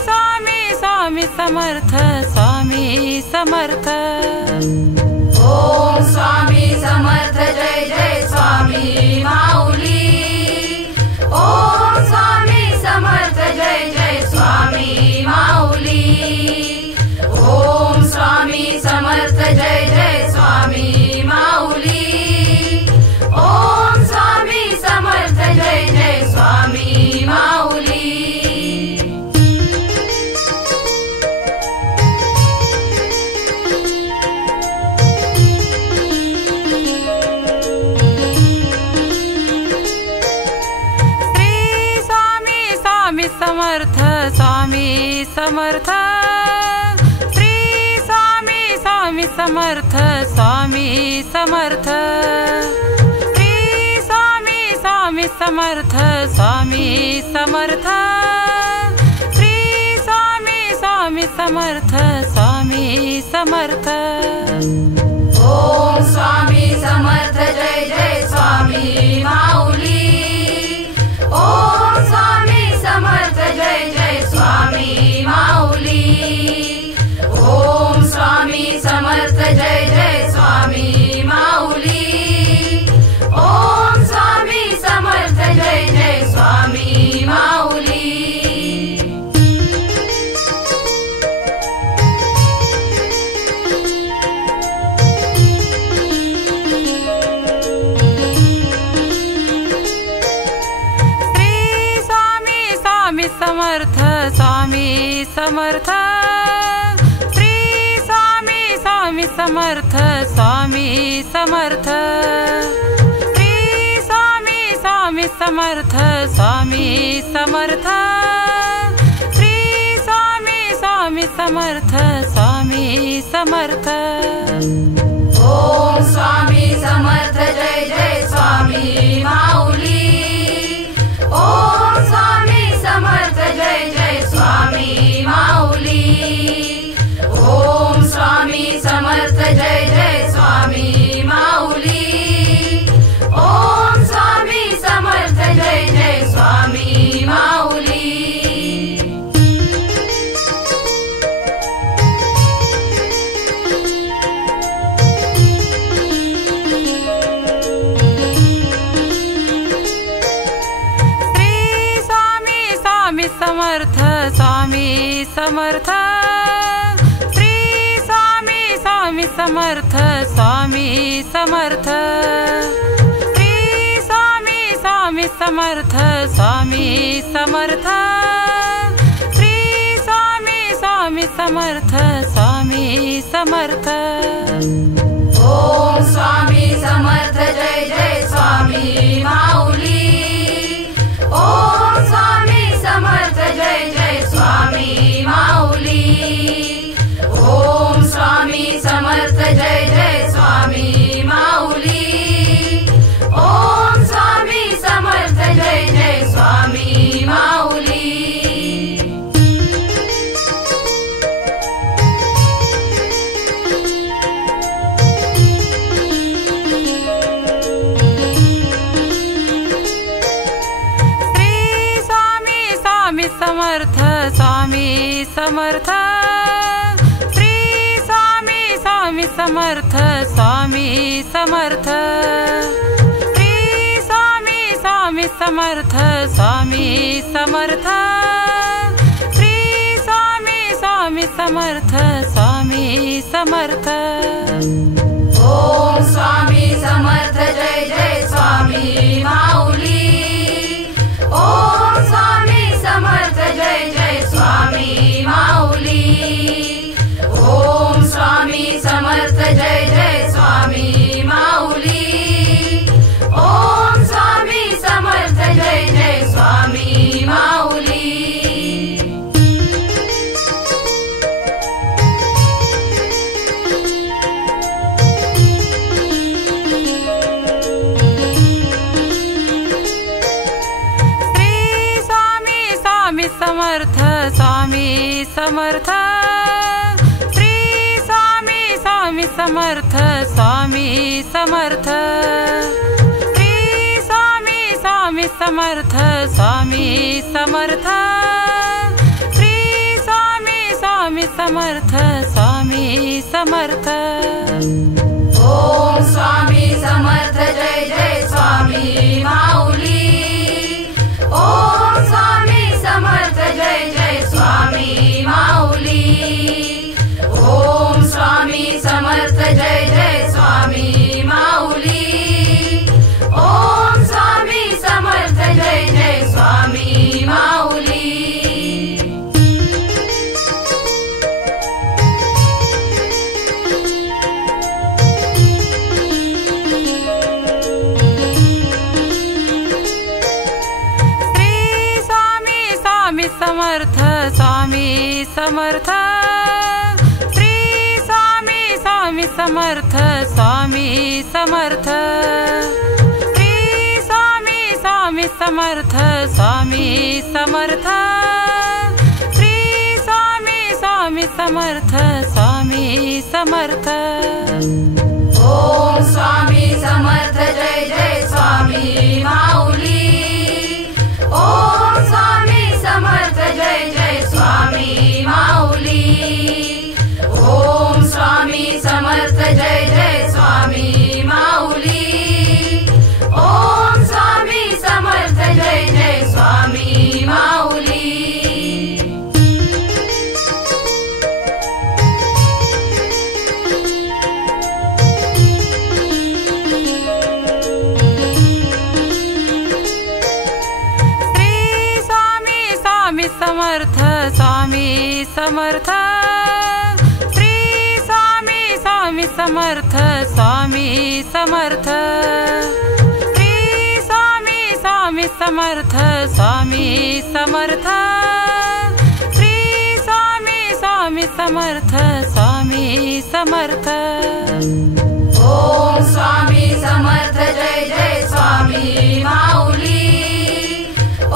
Swami Swami Samarth Swami Samarth. Om Swami Samarth Jai Jai Swami Mauli. Om Swami Samarth Jai Jai Swami Mauli. Om Swami Samarth Jai Jai Swami Mauli. Om Swami Samarth Jai Jai Swami Mauli. Samarth Swami Samarth Shri Swami Swami Samarth Swami Samarth Shri Swami Swami Samarth Swami Samarth Shri Swami Swami Samarth Swami Samarth. Om Swami Samarth Jai Jai Swami Mauli. Om Swami Samarth Jai Jai Swami Mauli. Om Swami Samarth Jai Jai Swami Mauli. Om Swami Samarth Jai Jai Swami Mauli. Samarth Swami Samarth Shri Swami Swami Samarth Swami Samarth Shri Swami Swami Samarth Swami Samarth Shri Swami Swami Samarth Swami Samarth. Om Swami Samarth Jai Jai Swami Mauli. Om Swami Samarth Jai Jai Swami Mauli. Om Swami Samarth Jai Jai Swami Mauli. Om Swami Samarth Jai Jai Swami Mauli. Samarth Swami Samarth Shri Swami Swami Samarth Swami Samarth Shri Swami Swami Samarth Swami Samarth Shri Swami Swami Samarth Swami Samarth Om Swami Samarth Jai Jai Swami Mauli Om Swami Samarth Jai Jai Swami Mauli Om Swami Samarth Jai Jai Swami Mauli Om Swami Samarth Jai Jai Swami Mauli Samarth Swami Samarth Shri Swami Swami Samarth Swami Samarth Shri Swami Swami Samarth Swami Samarth Shri Swami Swami Samarth Swami Samarth Om Swami Samarth Jai Jai Swami Mauli Om Swami Samarth Jai Jai Swami Mauli Om Swami Samarth Jai Jai Swami Mauli Om Swami Samarth Jai Jai Swami Mauli Samarth Swami Samarth Shri Swami Swami Samarth Swami Samarth Shri Swami Swami Samarth Swami Samarth Shri Swami Swami Samarth Swami Samarth Om Swami Samarth Jai Jai Swami Mauli Om Swami Samarth Jai Jai Swami Mauli Om Swami Samarth Jai Jai Swami Mauli Om Swami Samarth Jai Jai Swami Mauli Samarth Swami Samarth Shri Swami Swami Samarth Swami Samarth Shri Swami Swami Samarth Swami Samarth Shri Swami Swami Samarth Swami Samarth Om Swami Samarth Jai Jai Swami Mauli Om Swami Samarth Jai Jai Swami Mauli Om Swami Samarth Jai Jai Swami Mauli Om Swami Samarth Jai Jai Swami Mauli Samarth Swami Samarth Shri Swami Swami Samarth Swami Samarth Shri Swami Swami Samarth Swami Samarth Shri Swami Swami Samarth Swami Samarth Om Swami Samarth Jai Jai Swami Mauli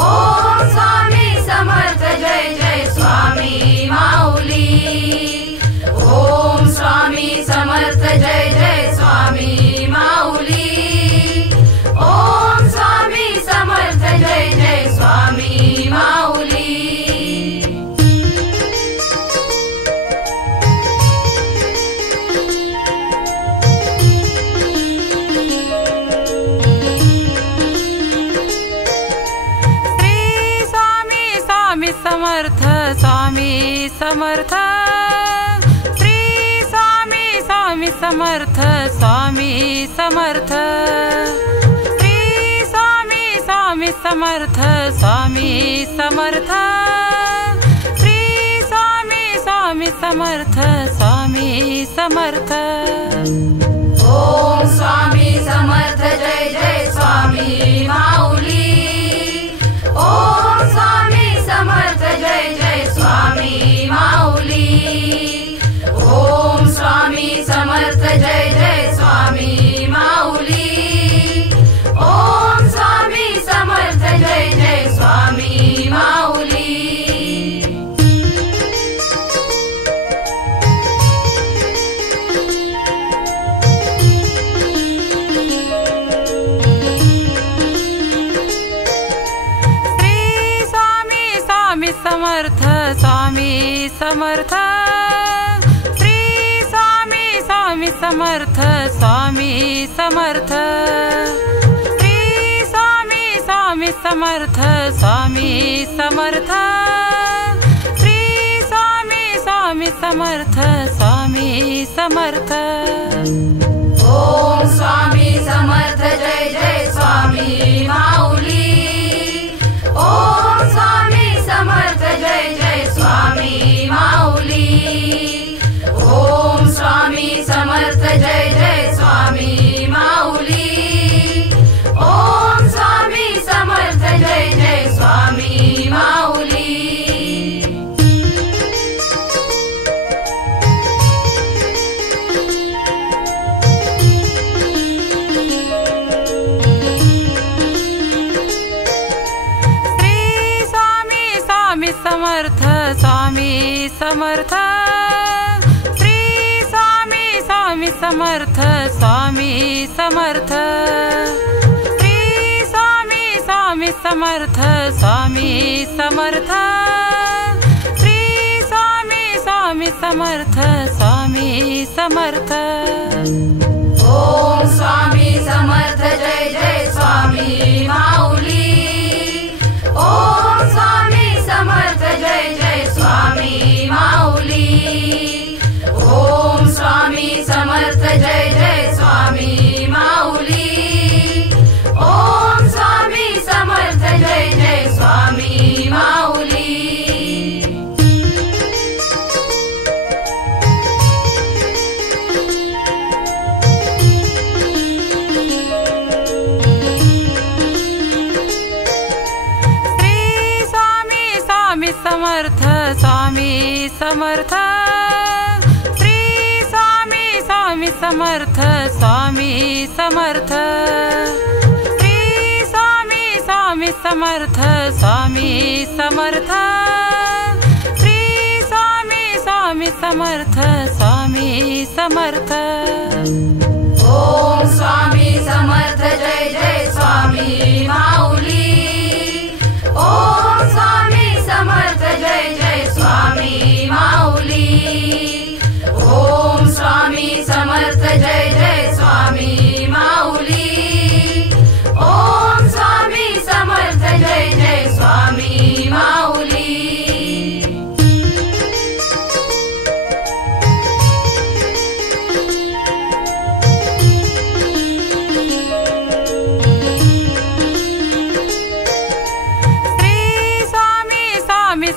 Om Swami Samarth Jai Jai Swami Mauli Om Swami Samarth Jai Jai Swami Mauli Om Swami Samarth Jai Jai Swami Mauli Samarth Swami Samarth Shri Swami Swami Samarth Swami Samarth Shri Swami Swami Samarth Swami Samarth Shri Swami Swami Samarth Swami Samarth. Om Swami Samarth Jai Jai Swami Mauli. Om Swami Samarth Jai Jai Swami Mauli. Om Swami Samarth Jai Jai Swami Mauli. Om Swami Samarth Jai Jai Swami Mauli. Samarth Swami Samarth Shri Swami Swami Samarth Swami Samarth Shri Swami Swami Samarth Swami Samarth Shri Swami Swami Samarth Swami Samarth. Om Swami Samarth Jai Jai Swami Mauli. Om Swami Samarth Jai Jai Swami Mauli. Om Swami Samarth Jai Jai Swami Mauli. Om Swami Samarth Jai Jai Swami Mauli. Samarth Swami Samarth Shri Swami Swami Samarth Swami Samarth Shri Swami Swami Samarth Swami Samarth Shri Swami Swami Samarth Swami Samarth. Om Swami Samarth Jai Jai Swami Mauli. Om Swami Samarth Jai Jai Swami Mauli. Om Swami Samarth Jai Jai Swami Mauli. Om Swami Samarth Jai Jai Swami Mauli. Samarth Swami Samarth Shri Swami Swami Samarth Swami Samarth Shri Swami Swami Samarth Swami Samarth Shri Swami Swami Samarth Swami Samarth. Om Swami Samarth Jai Jai Swami Mauli. Om Swami Samarth Jai Jai Swami Mauli. Om Swami Samarth Jai Jai Swami Mauli. Om Swami Samarth Jai Jai Swami Mauli.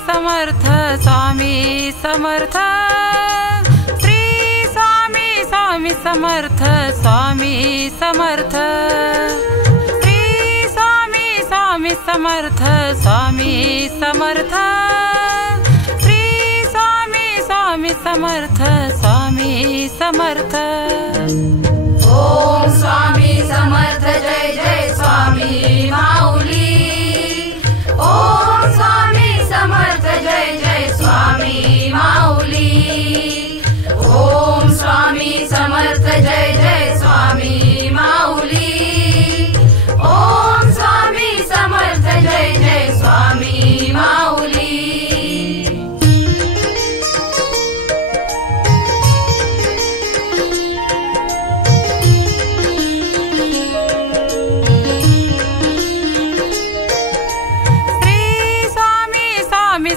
Samarth Swami Samarth Shri Swami Swami Samarth Swami Samarth Shri Swami Swami Samarth Swami Samarth Shri Swami Swami Samarth Swami Samarth. Om Swami Samarth Jai Jai Swami Mauli. Om Swami Samarth Jai Jai Swami Mauli. Om Swami Samarth Jai Jai Swami Mauli. Om Swami Samarth Jai Jai Swami Mauli.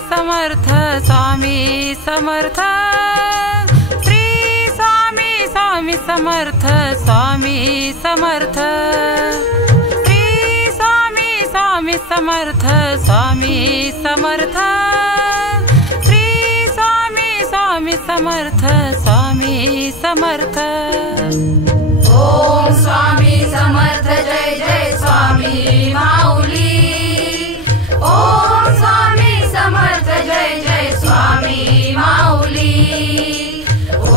Samarth Swami Samarth Shri Swami Swami Samarth Swami Samarth Shri Swami Swami Samarth Swami Samarth Shri Swami Swami Samarth Swami Samarth. Om Swami Samarth Jai Jai Swami Mauli. Om Swami Samarth Jai Jai Swami Mauli.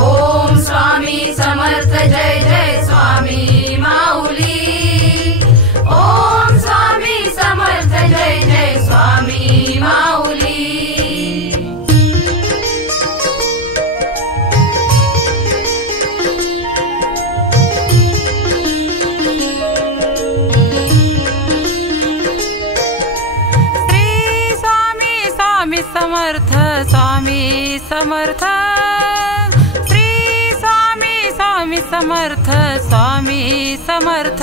Om Swami Samarth Jai Jai Swami Mauli. Om Swami Samarth Jai Jai Swami Mauli. Samarth Swami Samarth Shri Swami Swami Samarth Swami Samarth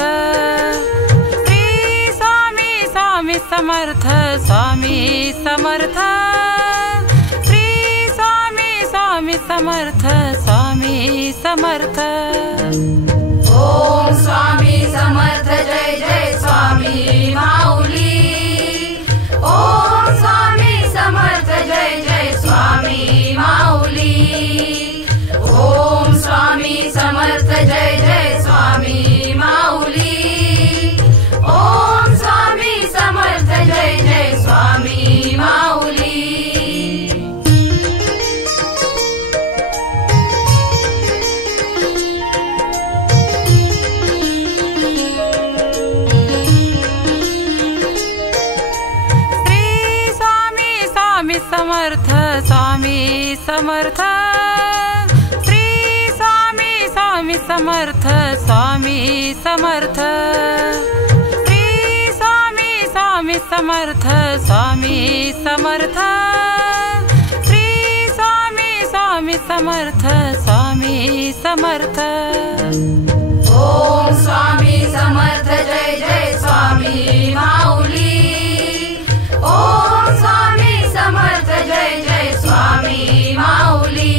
Shri Swami Swami Samarth Swami Samarth Shri Swami Swami Samarth Swami Samarth. Om Swami Samarth Jai Jai Swami Mauli. Om Swami Samarth Jai Jai Swami Mauli. Om Swami Samarth Jai Jai Swami Mauli. Om Swami Samarth Jai Jai Swami Mauli. Samarth Swami Samarth Shri Swami Swami Samarth Swami Samarth Shri Swami Swami Samarth Swami Samarth Shri Swami Swami Samarth Swami Samarth. Om Swami Samarth Jai Jai Swami Mauli. Om Swami Samarth Jai Jai Swami Mauli.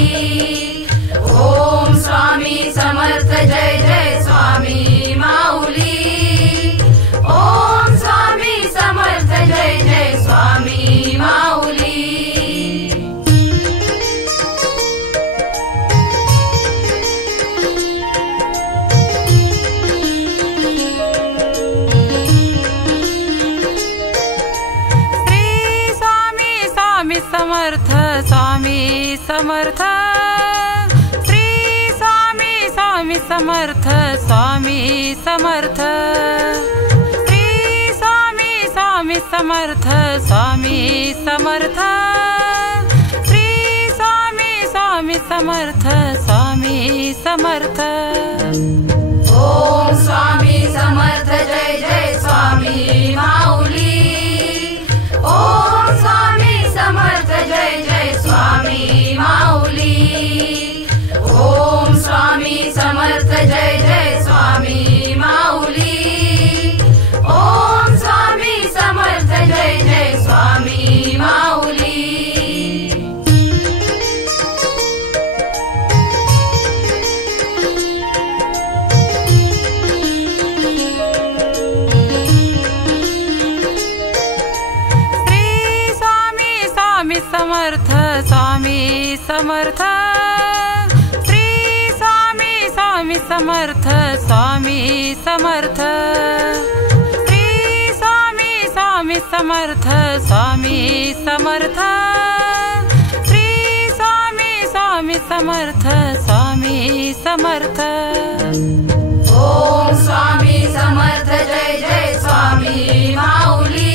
Om Swami Samarth Jai Jai Swami Mauli. Om Swami Samarth Jai Jai Swami Mauli. Samarth Swami Samarth Shri Swami Swami Samarth Swami Samarth Shri Swami Swami Samarth Swami Samarth Shri Swami Swami Samarth Swami Samarth. Om Swami Samarth Jai Jai Swami Mauli. Om Swami Samarth Jai Jai Swami Mauli. Om Swami Samarth Jai Jai Swami Mauli. Om Swami Samarth Jai Jai Swami Mauli. Samarth Swami Samarth Shri Swami Swami Samarth Swami Samarth Shri Swami Swami Samarth Swami Samarth Shri Swami Swami Samarth Swami Samarth. Om Swami Samarth Jai Jai Swami Mauli.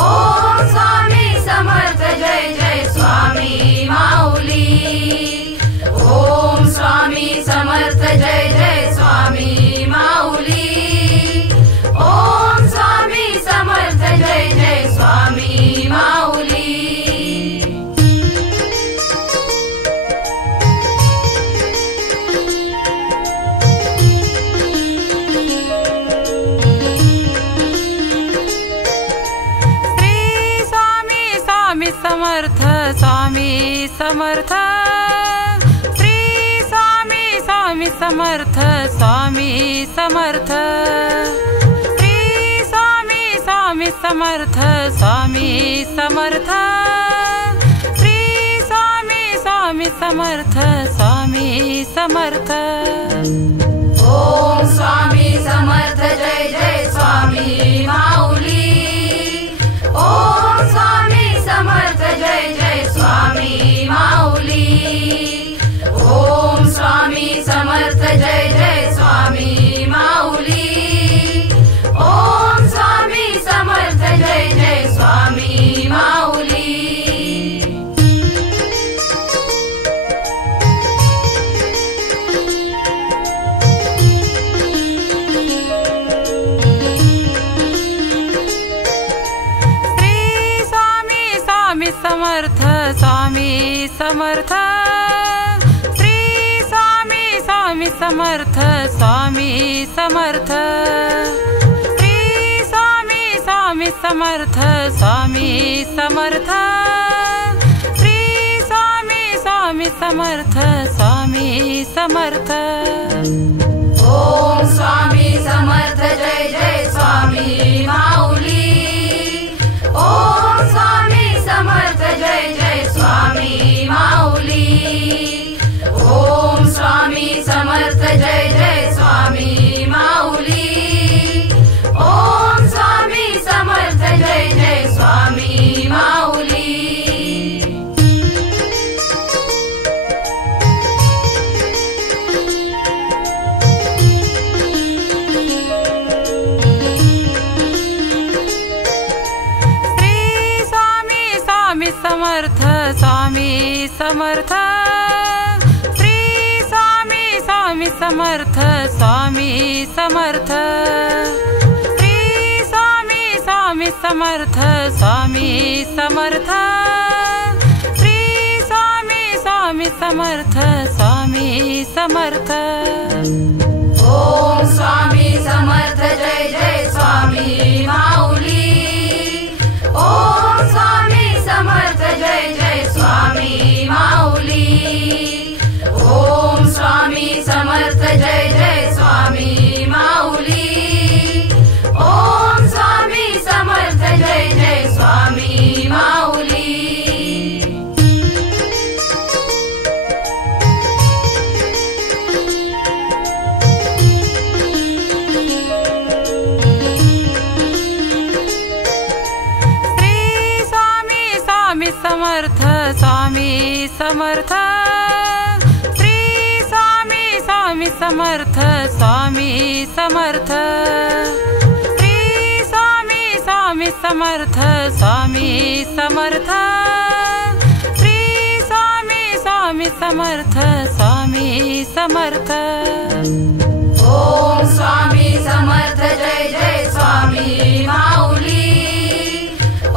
Om Swami Samarth Jai Jai Swami Mauli. Om Swami Samarth Jai Jai Swami Mauli. Om Swami Samarth Jai Jai Swami Mauli. Samarth Swami Samarth Shri Swami Swami Samarth Swami Samarth Shri Swami Swami Samarth Swami Samarth Shri Swami Swami Samarth Swami Samarth. Om Swami Samarth Jai Jai Swami Mauli. Om Swami Samarth Jai Jai Swami Mauli. Om Swami Samarth Jai Jai Swami Mauli. Om Swami Samarth Jai Jai Swami Mauli. Samarth Swami Samarth Shri Swami Swami Samarth Swami Samarth Shri Swami Swami Samarth Swami Samarth Shri Swami Swami Samarth Swami Samarth. Om Swami Samarth Jai Jai Swami Mauli. Om Swami Samarth Jai Jai Swami Mauli. Om Swami Samarth Jai Jai Swami Mauli. Om Swami Samarth Jai Jai Swami Mauli. Samarth Swami Samarth Shri Swami Swami Samarth Swami Samarth Shri Swami Swami Samarth Swami Samarth Shri Swami Swami Samarth Swami Samarth. Om Swami Samarth Jai Jai Swami Mauli. Om Swami Samarth Jai Jai Swami Mauli. Om Swami Samarth Jai Jai Swami Mauli. Om Swami Samarth Jai Jai Swami Mauli. Samarth Swami Samarth Shri Swami Swami Samarth Swami Samarth Shri Swami Swami Samarth Swami Samarth Shri Swami Swami Samarth Swami Samarth. Om Swami Samarth Jai Jai Swami Mauli.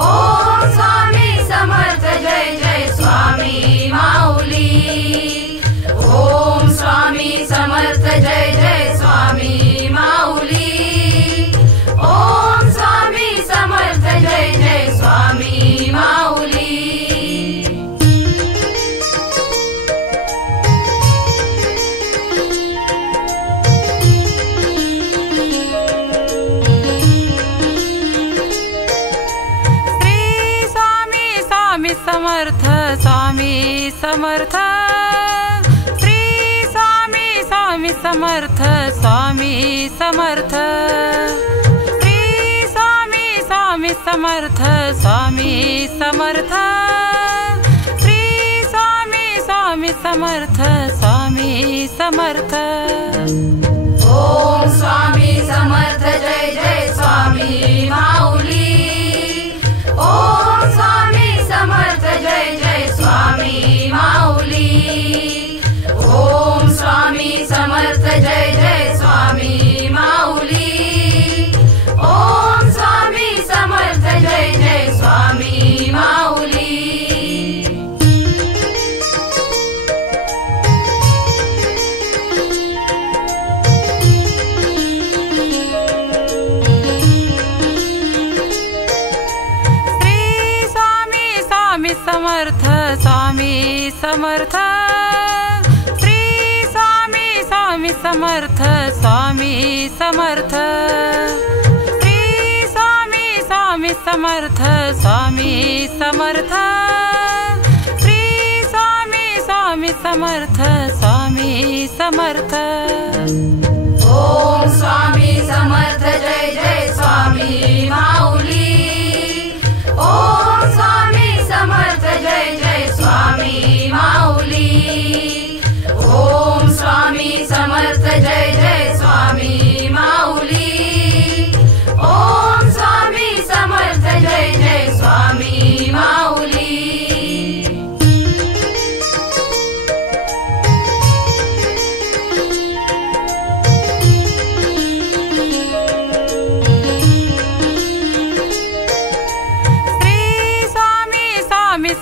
Om Swami Samarth Jai Jai Swami Mauli. Om Swami Samarth Jai Jai Swami Mauli. Om Swami Samarth Jai Jai Swami Mauli. Samarth Swami Samarth Shri Swami Swami Samarth Swami Samarth Shri Swami Swami Samarth Swami Samarth Shri Swami Swami Samarth Swami Samarth. Om Swami Samarth Jai Jai Swami Mauli. Om Swami Samarth Jai Jai Swami Mauli. Om Swami Samarth Jai Jai Swami Mauli. Om Swami Samarth Jai Jai Swami Mauli. Samarth Swami Samarth Shri Swami Swami Samarth Swami Samarth Shri Swami Swami Samarth Swami Samarth Shri Swami Swami Samarth Swami Samarth Om Swami Samarth Jai Jai Swami Mauli Om Swami Samarth Jai Jai Swami Mauli Om Swami Samarth Jai Jai Swami Mauli Om Swami Samarth Jai Jai Swami Mauli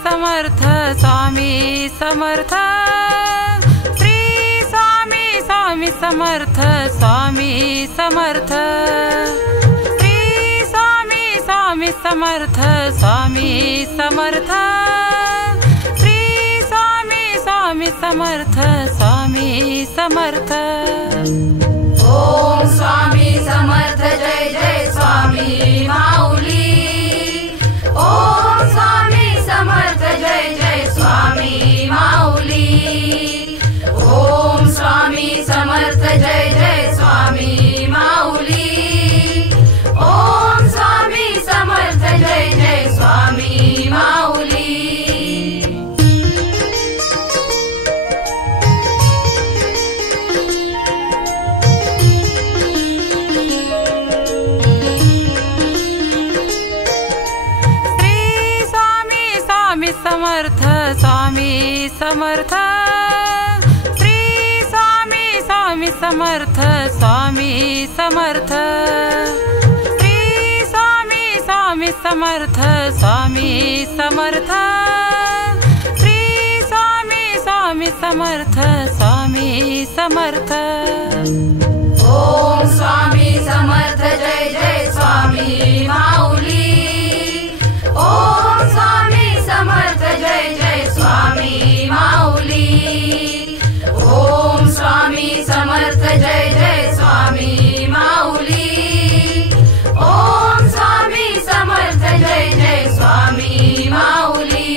Samarth Swami Samarth Shri Swami Swami Samarth Swami Samarth Shri Swami Swami Samarth Swami Samarth Shri Swami Swami Samarth Swami Samarth Om Swami Samarth Jai Jai Swami Mauli Om Swami Samarth Jai Jai Swami Mauli Om Swami Samarth Jai Jai Swami Mauli Om Swami Samarth Jai Jai Swami Mauli Samarth Swami Samarth Shri Swami Swami Samarth Swami Samarth Shri Swami Swami Samarth Swami Samarth Shri Swami Swami Samarth Swami Samarth Om Swami Samarth Jai Jai Swami Mauli Om Swami Samarth Jai Jai Swami Mauli Om Swami Samarth Jai Jai Swami Mauli Om Swami Samarth Jai Jai Swami Mauli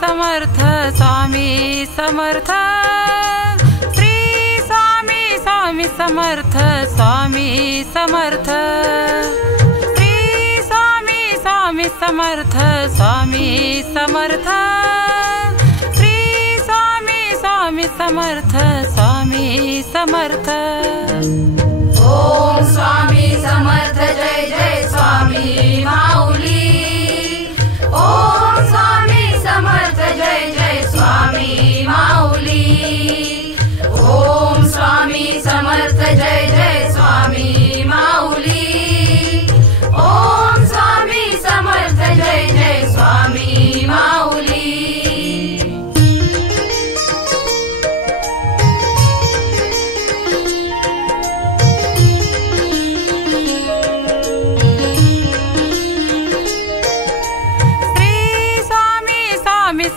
Samarth Swami Samarth Shri Swami Swami Samarth Swami Samarth Shri Swami Swami Samarth Swami Samarth Shri Swami Swami Samarth Swami Samarth Om Swami Samarth Jai Jai Swami Mauli Om Swami Samarth Jai Jai Swami Mauli Om Swami Samarth Jai Jai Swami Mauli Om Swami Samarth Jai Jai Swami Mauli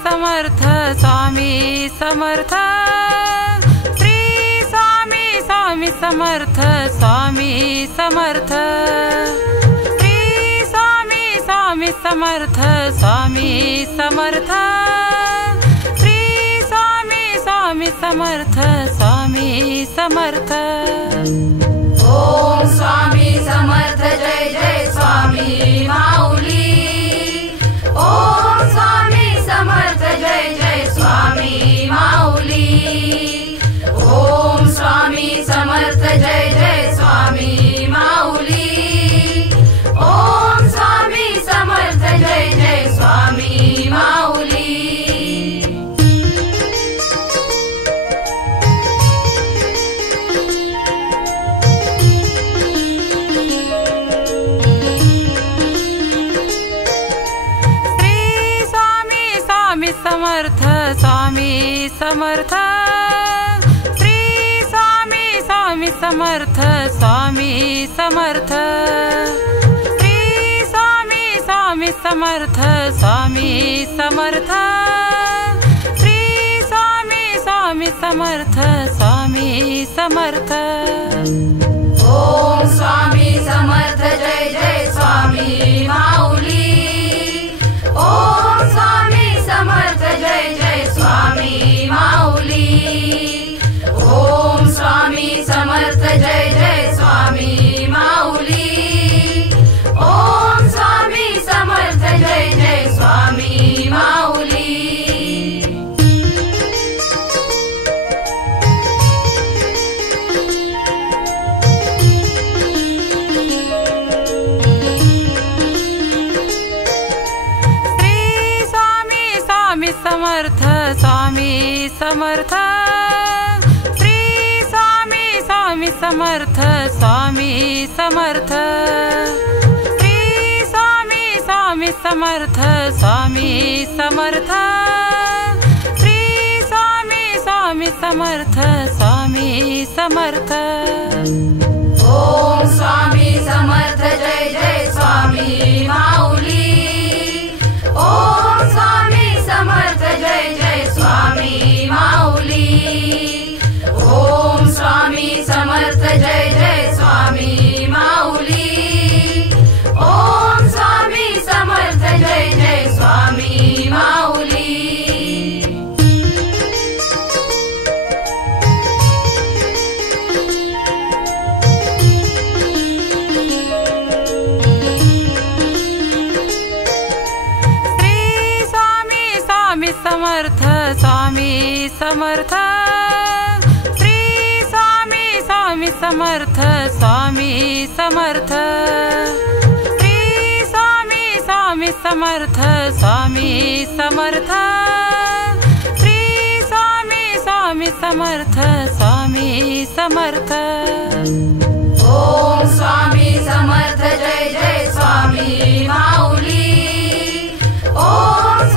Samarth Swami Samarth Shri Swami Swami Samarth Swami Samarth Shri Swami Swami Samarth Swami Samarth Shri Swami Swami Samarth Swami Samarth Om Swami Samarth Jai Jai Swami Mauli Om Swami Samarth Jai Jai Swami Mauli Om Swami Samarth Jai Jai Swami Mauli Om Swami Samarth Jai Jai Swami Mauli Samarth Swami Samarth Shri Swami Swami Samarth Swami Samarth Shri Swami Swami Samarth Swami Samarth Shri Swami Swami Samarth Swami Samarth Om Swami Samarth Jai Jai Swami Mauli Om Swami Samarth Jai Jai Swami Mauli Om Swami Samarth Jai Jai Swami Mauli Om Swami Samarth Jai Jai Swami Mauli Samarth Swami Samarth Shri Swami Swami Samarth Swami Samarth Shri Swami Swami Samarth Swami Samarth Shri Swami Swami Samarth Swami Samarth Om Swami Samarth Jai Jai Swami Mauli Om Swami Samarth Jai Jai Swami Mauli Om Swami Samarth Jai Jai Swami Mauli Om Swami Samarth Jai Jai Swami Mauli Samarth Swami Samarth Shri Swami Swami Samarth Swami Samarth Shri Swami Swami Samarth Swami Samarth Shri Swami Swami Samarth Swami Samarth Om Swami Samarth Jai Jai Swami Mauli Om